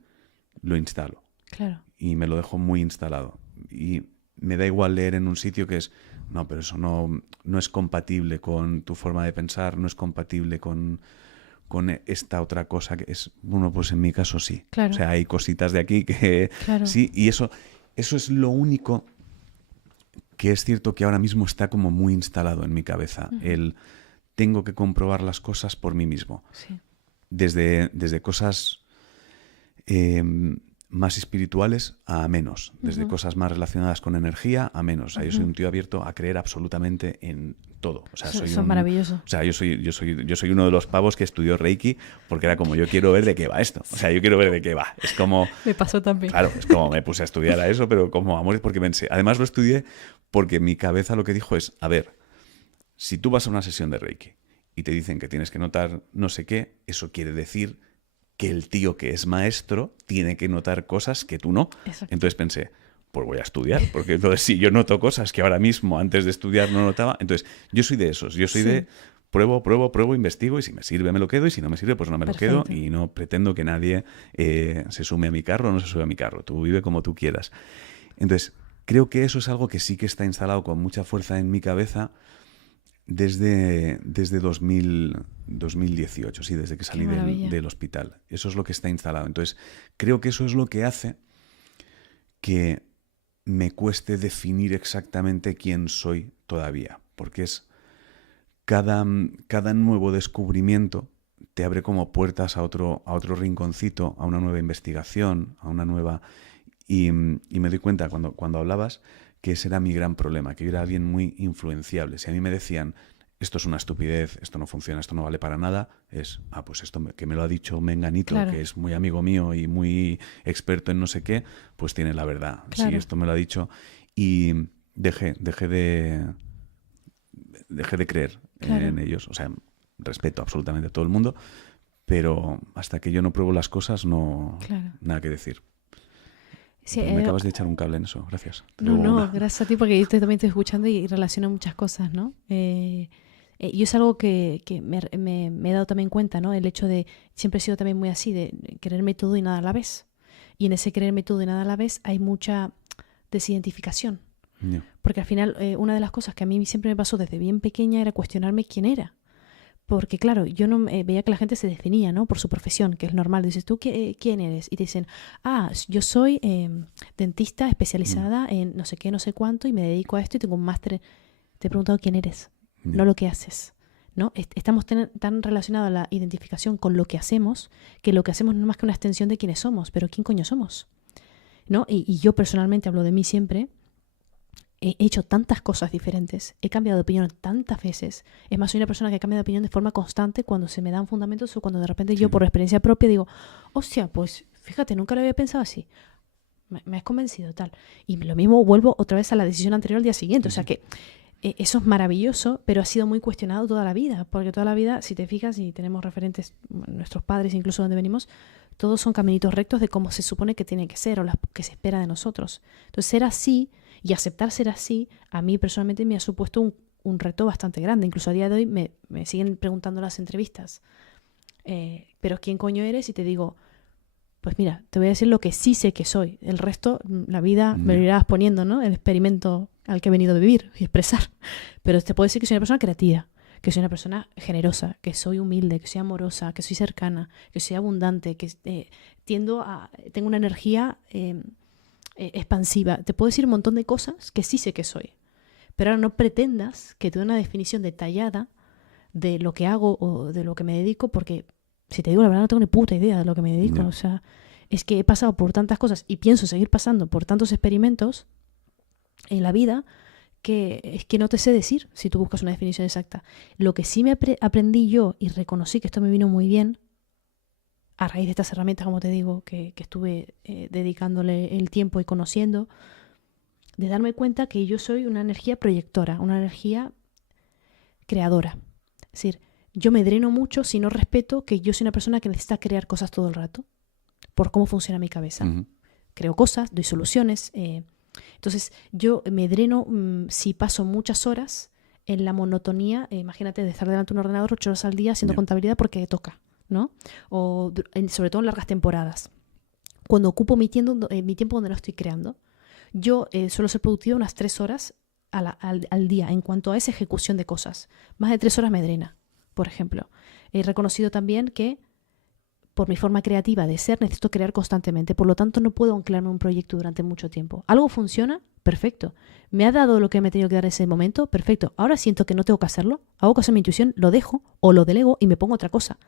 lo instalo. Claro. Y me lo dejo muy instalado. Y me da igual leer en un sitio que es, no, pero eso no es compatible con tu forma de pensar, no es compatible con esta otra cosa que es, bueno, pues en mi caso sí. Claro. O sea, hay cositas de aquí que claro. sí, y eso es lo único que es cierto que ahora mismo está como muy instalado en mi cabeza. Uh-huh. Tengo que comprobar las cosas por mí mismo. Sí. Desde cosas más espirituales a menos. Desde uh-huh. cosas más relacionadas con energía a menos. O sea, uh-huh. yo soy un tío abierto a creer absolutamente en todo. O sea, Eso es maravilloso. O sea, yo soy uno de los pavos que estudió Reiki porque era como, yo quiero ver de qué va esto. O sea, yo quiero ver de qué va. Es como... Me pasó también. Claro, es como me puse a estudiar a eso, pero como amor, porque pensé... Además lo estudié porque mi cabeza lo que dijo es, a ver, si tú vas a una sesión de Reiki y te dicen que tienes que notar no sé qué, eso quiere decir que el tío que es maestro tiene que notar cosas que tú no. Exacto. Entonces pensé, pues voy a estudiar, porque entonces si yo noto cosas que ahora mismo antes de estudiar no notaba, entonces yo soy de esos, yo soy sí. de pruebo, investigo y si me sirve me lo quedo y si no me sirve pues no me Perfecto. lo quedo y no pretendo que nadie se sume a mi carro o no se sube a mi carro, tú vive como tú quieras. Entonces creo que eso es algo que sí que está instalado con mucha fuerza en mi cabeza desde 2018, sí, desde que salí del hospital. Eso es lo que está instalado. Entonces, creo que eso es lo que hace que me cueste definir exactamente quién soy todavía, porque es cada nuevo descubrimiento te abre como puertas a otro rinconcito, a una nueva investigación, a una nueva... Y me doy cuenta cuando hablabas que ese era mi gran problema, que yo era alguien muy influenciable. Si a mí me decían, esto es una estupidez, esto no funciona, esto no vale para nada, es, pues esto que me lo ha dicho Menganito, claro, que es muy amigo mío y muy experto en no sé qué, pues tiene la verdad. Claro. Sí, esto me lo ha dicho. Y dejé de creer, claro, en ellos. O sea, respeto absolutamente a todo el mundo, pero hasta que yo no pruebo las cosas, no Claro. nada que decir. Sí, Me acabas de echar un cable en eso, gracias. No, gracias a ti porque yo también estoy escuchando y relaciono muchas cosas, ¿no? Y es algo que me he dado también cuenta, ¿no? El hecho de, siempre he sido también muy así, de quererme todo y nada a la vez. Y en ese quererme todo y nada a la vez hay mucha desidentificación. Yeah. Porque al final, una de las cosas que a mí siempre me pasó desde bien pequeña era cuestionarme quién era. Porque claro, yo no veía que la gente se definía, ¿no? Por su profesión, que es normal. Dices, ¿tú quién eres? Y te dicen, yo soy dentista especializada en no sé qué, no sé cuánto, y me dedico a esto y tengo un máster. Te he preguntado quién eres, no lo que haces, ¿no? Estamos tan relacionados a la identificación con lo que hacemos, que lo que hacemos no es más que una extensión de quiénes somos, pero ¿quién coño somos? ¿No? Y yo personalmente hablo de mí siempre. He hecho tantas cosas diferentes, he cambiado de opinión tantas veces. Es más, soy una persona que cambia de opinión de forma constante cuando se me dan fundamentos o cuando de repente yo, por experiencia propia, digo, hostia, pues fíjate, nunca lo había pensado así. Me has convencido, tal. Y lo mismo vuelvo otra vez a la decisión anterior al día siguiente. O sea que eso es maravilloso, pero ha sido muy cuestionado toda la vida. Porque toda la vida, si te fijas, y tenemos referentes, nuestros padres, incluso donde venimos, todos son caminitos rectos de cómo se supone que tiene que ser o lo que se espera de nosotros. Entonces, ser así y aceptar ser así, a mí personalmente me ha supuesto un reto bastante grande. Incluso a día de hoy me siguen preguntando en las entrevistas, ¿pero quién coño eres? Y te digo, pues mira, te voy a decir lo que sí sé que soy. El resto, la vida me lo irás poniendo, ¿no? El experimento al que he venido a vivir y expresar. Pero te puedo decir que soy una persona creativa, que soy una persona generosa, que soy humilde, que soy amorosa, que soy cercana, que soy abundante, que tengo una energía expansiva. Te puedo decir un montón de cosas que sí sé que soy. Pero ahora no pretendas que te dé una definición detallada de lo que hago o de lo que me dedico, porque si te digo la verdad no tengo ni puta idea de lo que me dedico. No. O sea, es que he pasado por tantas cosas y pienso seguir pasando por tantos experimentos en la vida que es que no te sé decir si tú buscas una definición exacta. Lo que sí me aprendí yo y reconocí que esto me vino muy bien a raíz de estas herramientas, como te digo, que estuve dedicándole el tiempo y conociendo, de darme cuenta que yo soy una energía proyectora, una energía creadora. Es decir, yo me dreno mucho si no respeto que yo soy una persona que necesita crear cosas todo el rato, por cómo funciona mi cabeza. Creo cosas, doy soluciones. Entonces, yo me dreno si paso muchas horas en la monotonía, imagínate, de estar delante de un ordenador 8 horas al día haciendo contabilidad porque toca, ¿no? O sobre todo en largas temporadas. Cuando ocupo mi tiempo donde no estoy creando, yo suelo ser productiva unas 3 horas al día en cuanto a esa ejecución de cosas. Más de 3 horas me drena, por ejemplo. He reconocido también que por mi forma creativa de ser necesito crear constantemente, por lo tanto no puedo anclarme a un proyecto durante mucho tiempo. ¿Algo funciona? Perfecto. ¿Me ha dado lo que me he tenido que dar en ese momento? Perfecto. Ahora siento que no tengo que hacerlo, hago caso a mi intuición, lo dejo o lo delego y me pongo otra cosa.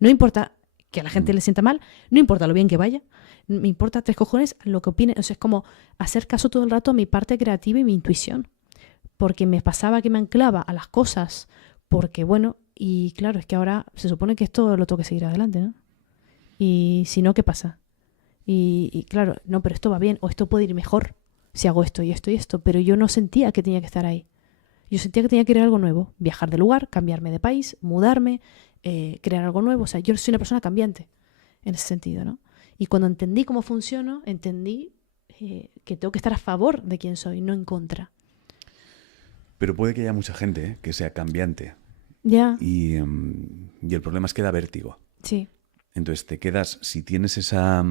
No importa que a la gente le sienta mal, no importa lo bien que vaya, me importa 3 cojones lo que opine. O sea, es como hacer caso todo el rato a mi parte creativa y mi intuición. Porque me pasaba que me anclaba a las cosas, porque bueno, y claro, es que ahora se supone que esto lo tengo que seguir adelante, ¿no? Y si no, ¿qué pasa? Y claro, no, pero esto va bien, o esto puede ir mejor si hago esto y esto y esto, pero yo no sentía que tenía que estar ahí. Yo sentía que tenía que crear algo nuevo, viajar de lugar, cambiarme de país, mudarme, crear algo nuevo. O sea, yo soy una persona cambiante en ese sentido, ¿no? Y cuando entendí cómo funciono, entendí que tengo que estar a favor de quien soy, no en contra. Pero puede que haya mucha gente que sea cambiante. Ya. Y el problema es que da vértigo. Sí. Entonces te quedas, si tienes esa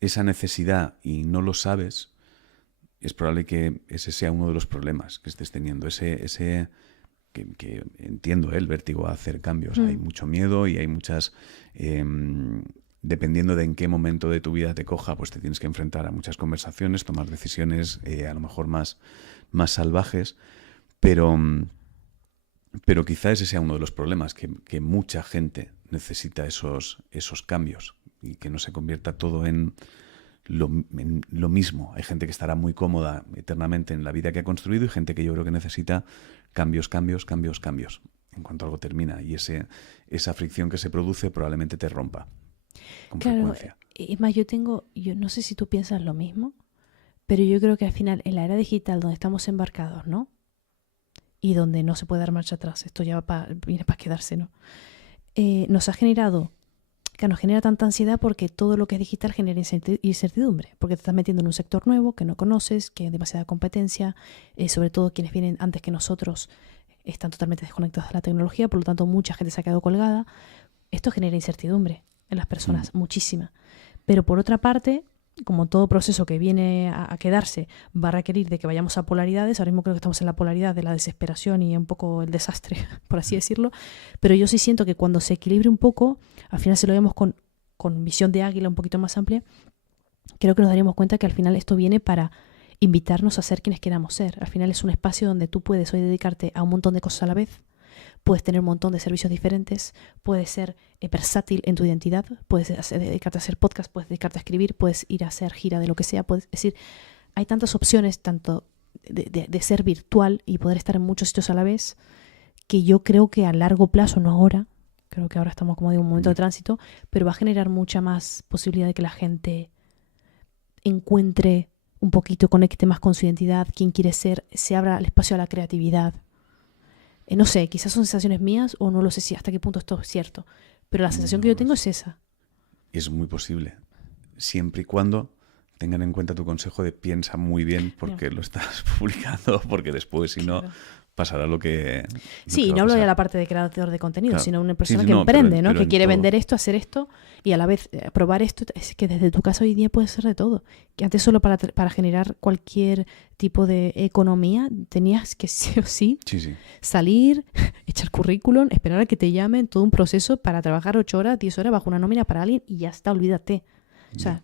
necesidad y no lo sabes, es probable que ese sea uno de los problemas que estés teniendo. Ese que entiendo, el vértigo a hacer cambios. Hay mucho miedo y hay muchas... dependiendo de en qué momento de tu vida te coja, pues te tienes que enfrentar a muchas conversaciones, tomar decisiones a lo mejor más salvajes, pero quizá ese sea uno de los problemas, que mucha gente necesita esos cambios y que no se convierta todo en lo mismo. Hay gente que estará muy cómoda eternamente en la vida que ha construido y gente que yo creo que necesita cambios. En cuanto algo termina y esa fricción que se produce probablemente te rompa con frecuencia. Es más, yo no sé si tú piensas lo mismo, pero yo creo que al final en la era digital donde estamos embarcados, ¿no? Y donde no se puede dar marcha atrás, esto ya viene para quedarse, ¿no? nos ha generado, que nos genera tanta ansiedad porque todo lo que es digital genera incertidumbre, porque te estás metiendo en un sector nuevo que no conoces, que hay demasiada competencia, sobre todo quienes vienen antes que nosotros están totalmente desconectados de la tecnología, por lo tanto mucha gente se ha quedado colgada. Esto genera incertidumbre en las personas, muchísima. Pero por otra parte, como todo proceso que viene a quedarse va a requerir de que vayamos a polaridades, ahora mismo creo que estamos en la polaridad de la desesperación y un poco el desastre, por así decirlo, pero yo sí siento que cuando se equilibre un poco, al final si lo vemos con visión de águila un poquito más amplia, creo que nos daríamos cuenta que al final esto viene para invitarnos a ser quienes queramos ser. Al final es un espacio donde tú puedes hoy dedicarte a un montón de cosas a la vez, puedes tener un montón de servicios diferentes, puedes ser versátil en tu identidad, puedes dedicarte a hacer podcast, puedes dedicarte a escribir, puedes ir a hacer gira de lo que sea. Es decir, hay tantas opciones, tanto de ser virtual y poder estar en muchos sitios a la vez, que yo creo que a largo plazo, no ahora, creo que ahora estamos como en un momento de tránsito, pero va a generar mucha más posibilidad de que la gente encuentre un poquito, conecte más con su identidad, quién quiere ser, se abra el espacio a la creatividad. No sé, quizás son sensaciones mías o no lo sé si hasta qué punto esto es cierto, pero la sensación que yo tengo es esa. Es muy posible, siempre y cuando tengan en cuenta tu consejo de piensa muy bien porque lo estás publicando, porque después si no pasará lo que... Sí, no hablo ya de la parte de creador de contenido, sino una persona que emprende, ¿no? Que quiere vender esto, hacer esto y a la vez probar esto. Es que desde tu casa hoy día puede ser de todo. Que antes solo para generar cualquier tipo de economía tenías que sí o sí salir, echar currículum, esperar a que te llamen, todo un proceso para trabajar 8 horas, 10 horas bajo una nómina para alguien y ya está, olvídate. O sea,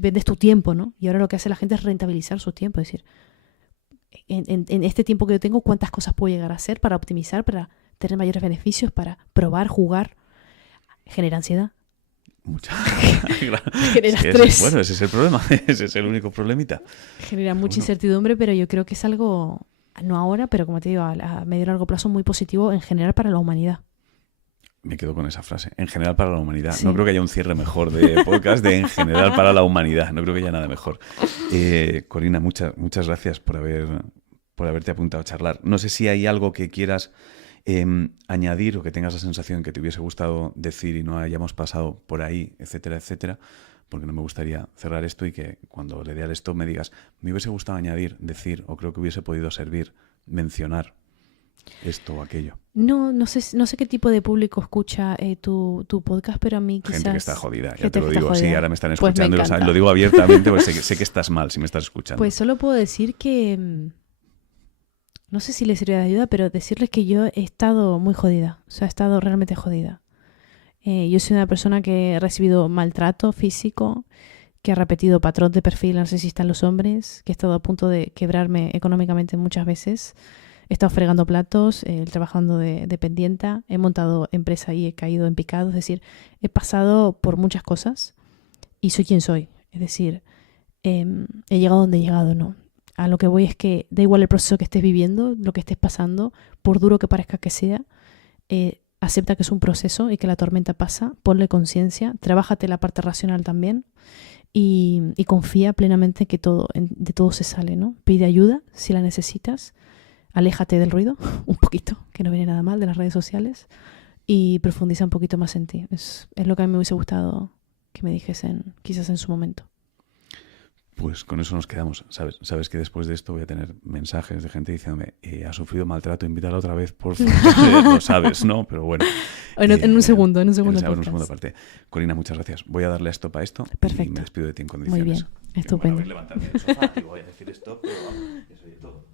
vendes tu tiempo, ¿no? Y ahora lo que hace la gente es rentabilizar su tiempo, es decir, en este tiempo que yo tengo, ¿cuántas cosas puedo llegar a hacer para optimizar, para tener mayores beneficios, para probar, jugar? Genera ansiedad. Mucha. Genera estrés. Bueno, ese es el problema. Ese es el único problemita. Genera mucha incertidumbre, pero yo creo que es algo, no ahora, pero como te digo, a medio y largo plazo muy positivo en general para la humanidad. Me quedo con esa frase. En general para la humanidad. Sí. No creo que haya un cierre mejor de podcast de en general para la humanidad. No creo que haya nada mejor. Corina, muchas gracias por haberte apuntado a charlar. No sé si hay algo que quieras añadir o que tengas la sensación que te hubiese gustado decir y no hayamos pasado por ahí, etcétera, etcétera, porque no me gustaría cerrar esto y que cuando le dé al stop me digas, me hubiese gustado añadir, decir o creo que hubiese podido servir, mencionar esto o aquello. No sé qué tipo de público escucha tu podcast, pero a mí quizás... Gente que está jodida, ya te lo digo. Sí, ahora me están escuchando y lo digo abiertamente porque sé que estás mal si me estás escuchando. Pues solo puedo decir que... No sé si les sirve de ayuda, pero decirles que yo he estado muy jodida. O sea, he estado realmente jodida. Yo soy una persona que ha recibido maltrato físico, que ha repetido patrón de perfil narcisista en los hombres, que he estado a punto de quebrarme económicamente muchas veces. He estado fregando platos, trabajando de dependienta, he montado empresa y he caído en picado. Es decir, he pasado por muchas cosas y soy quien soy. Es decir, he llegado donde he llegado, ¿no? A lo que voy es que da igual el proceso que estés viviendo, lo que estés pasando, por duro que parezca que sea, acepta que es un proceso y que la tormenta pasa, ponle conciencia, trabájate la parte racional también y confía plenamente que de todo se sale, ¿no? Pide ayuda si la necesitas, aléjate del ruido un poquito, que no viene nada mal de las redes sociales y profundiza un poquito más en ti. Es lo que a mí me hubiese gustado que me dijesen quizás en su momento. Pues con eso nos quedamos. Sabes que después de esto voy a tener mensajes de gente diciéndome ha sufrido maltrato, invítala otra vez, por favor. Lo sabes, ¿no? Pero bueno. En un segundo parte. Corina, muchas gracias. Voy a darle stop a esto. Perfecto. Y me despido de ti en condiciones. Muy bien, estupendo. Voy a levantarme del sofá y voy a decir stop, pero vamos, eso y todo.